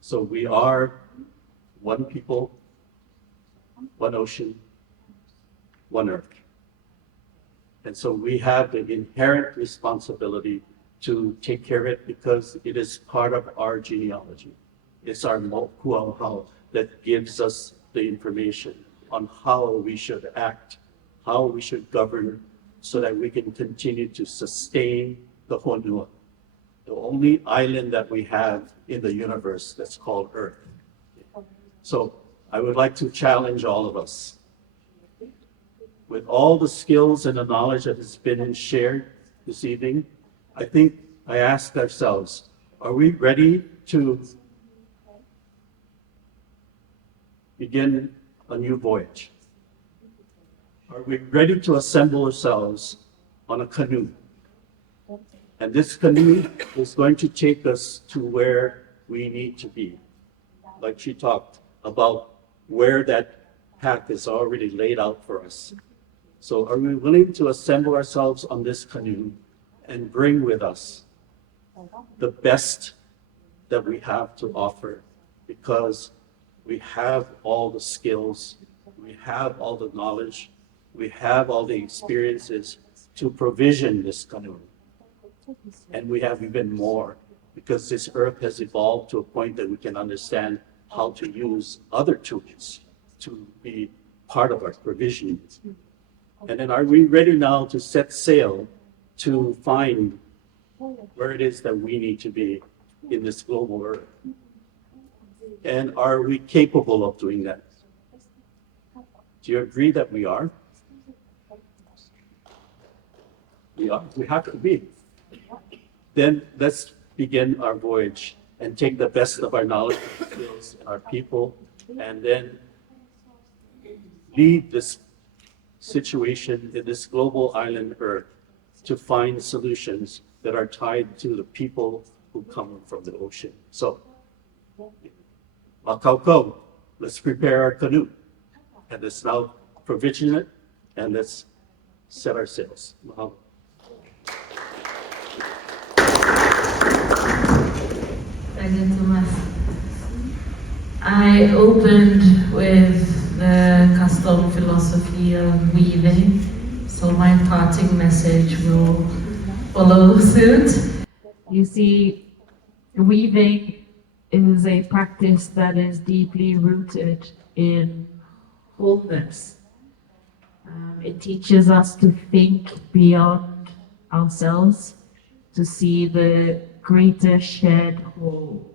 So we are one people, one ocean, one earth. And so we have the inherent responsibility to take care of it because it is part of our genealogy. It's our mokuāʻāhala that gives us the information on how we should act, how we should govern, so that we can continue to sustain the honua, the only island that we have in the universe that's called Earth. So I would like to challenge all of us. With all the skills and the knowledge that has been shared this evening, I think I asked ourselves, are we ready to begin a new voyage? Are we ready to assemble ourselves on a canoe? And this canoe is going to take us to where we need to be. Like she talked about where that path is already laid out for us. So are we willing to assemble ourselves on this canoe and bring with us the best that we have to offer? Because we have all the skills, we have all the knowledge, we have all the experiences to provision this canoe. And we have even more, because this earth has evolved to a point that we can understand how to use other tools to be part of our provisioning. And then are we ready now to set sail to find where it is that we need to be in this global earth? And are we capable of doing that? Do you agree that we are? We are. We have to be. Then let's begin our voyage and take the best of our knowledge and skills and our people, and then lead this situation in this global island Earth to find solutions that are tied to the people who come from the ocean. So, Makauko, let's prepare our canoe, and let's now provision it, and let's set our sails. Mahalo. I opened with the Kastom philosophy of weaving, so my parting message will follow suit. You see, weaving is a practice that is deeply rooted in wholeness. It teaches us to think beyond ourselves, to see the greater shared whole.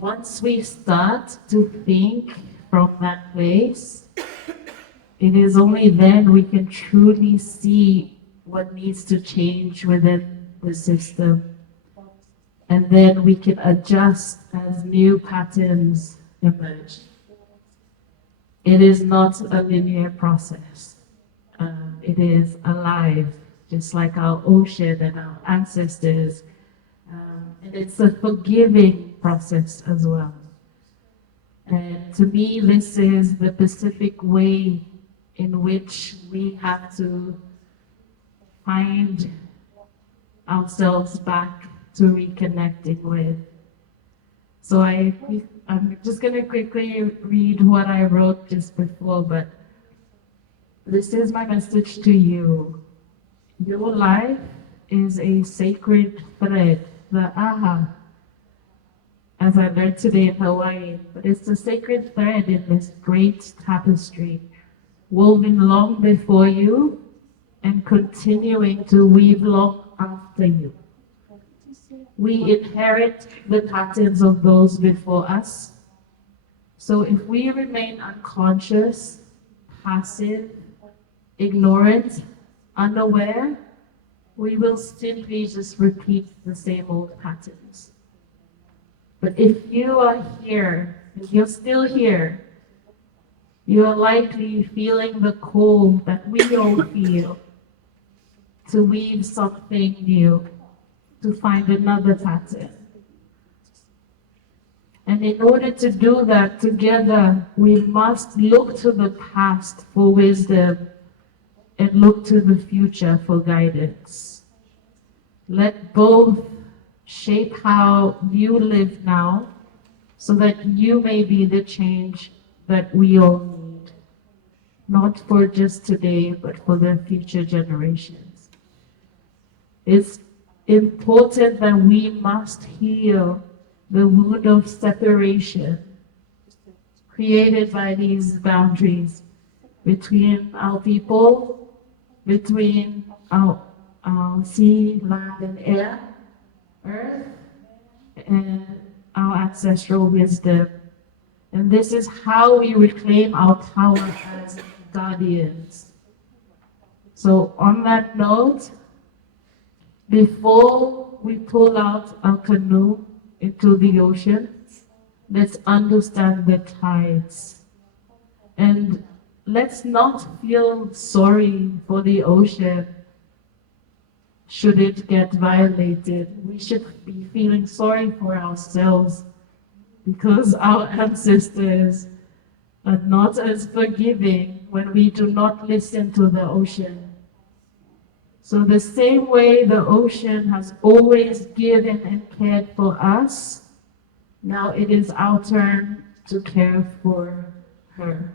Once we start to think from that place, it is only then we can truly see what needs to change within the system. And then we can adjust as new patterns emerge. It is not a linear process. It is alive, just like our ocean and our ancestors. And it's a forgiving process as well. And to me, this is the Pacific way in which we have to find ourselves back to reconnecting with. So I'm just going to quickly read what I wrote just before, but this is my message to you. Your life is a sacred thread, the aha, as I learned today in Hawaii, but it's a sacred thread in this great tapestry, woven long before you and continuing to weave long after you. We inherit the patterns of those before us. So if we remain unconscious, passive, ignorant, unaware, we will simply just repeat the same old patterns. But if you are here, if you're still here, you are likely feeling the call that we all feel to weave something new, to find another pattern. And in order to do that together, we must look to the past for wisdom and look to the future for guidance. Let both shape how you live now so that you may be the change that we all need, not for just today, but for the future generations. It's important that we must heal the wound of separation created by these boundaries between our people, between our sea, land, and air, earth, and our ancestral wisdom. And this is how we reclaim our power as guardians. So on that note, before we pull out our canoe into the ocean, let's understand the tides. And let's not feel sorry for the ocean should it get violated. We should be feeling sorry for ourselves because our ancestors are not as forgiving when we do not listen to the ocean. So the same way the ocean has always given and cared for us, now it is our turn to care for her.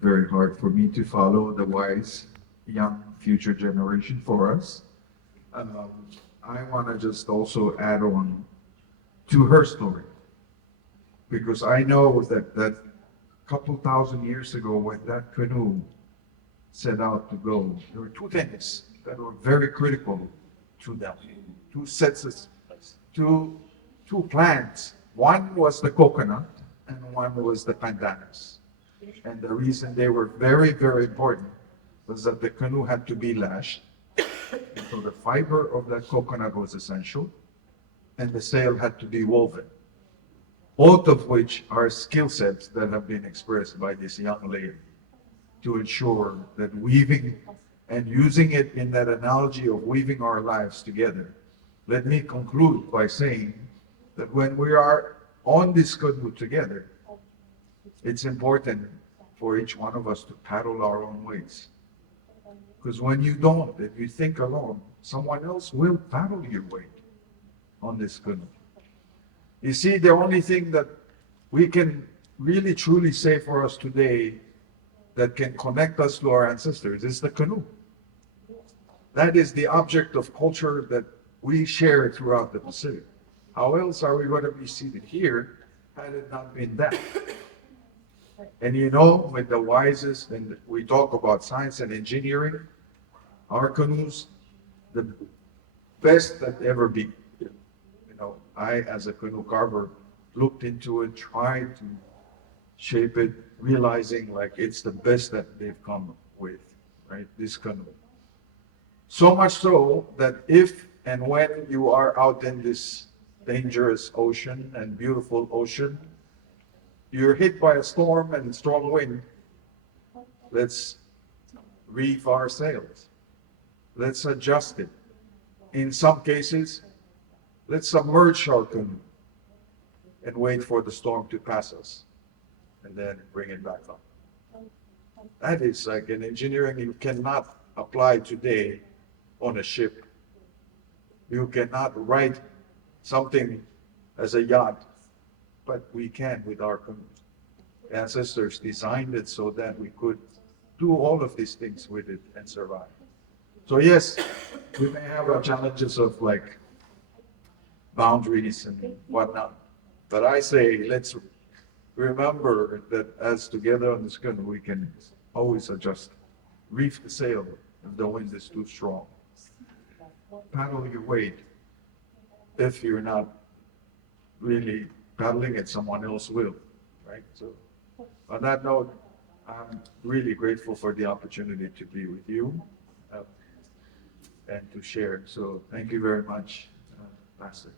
Very hard for me to follow the wise young future generation for us. I want to just also add on to her story, because I know that couple thousand years ago when that canoe set out to go, there were two things that were very critical to them. Two plants. One was the coconut and one was the pandanus. And the reason they were very, very important was that the canoe had to be lashed. And so the fiber of that coconut was essential, and the sail had to be woven. Both of which are skill sets that have been expressed by this young lady to ensure that weaving and using it in that analogy of weaving our lives together. Let me conclude by saying that when we are on this canoe together, it's important for each one of us to paddle our own ways. Because when you don't, if you think alone, someone else will paddle your way on this canoe. You see, the only thing that we can really truly say for us today that can connect us to our ancestors is the canoe. That is the object of culture that we share throughout the Pacific. How else are we going to be seated here had it not been that? And you know, with the wisest, and we talk about science and engineering, our canoes, the best that ever be. You know, I, as a canoe carver, looked into it, tried to shape it, realizing like it's the best that they've come with, right? This canoe. So much so that if and when you are out in this dangerous ocean and beautiful ocean, you're hit by a storm and strong wind, let's reef our sails. Let's adjust it. In some cases, let's submerge our canoe and wait for the storm to pass us and then bring it back up. That is like an engineering you cannot apply today on a ship. You cannot write something as a yacht, but we can with our canoes. Ancestors designed it so that we could do all of these things with it and survive. So yes, we may have our challenges of like boundaries and whatnot, but I say let's remember that as together on this canoe we can always adjust. Reef the sail if the wind is too strong. Paddle your weight if you're not really paddling it, someone else will, right? So on that note, I'm really grateful for the opportunity to be with you and to share. So thank you very much, Pastor.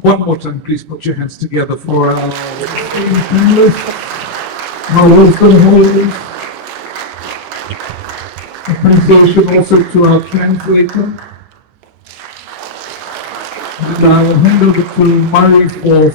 One more time, please put your hands together for our panelists, our wisdom holders. Appreciation also to our translator. And I will hand over to Murray for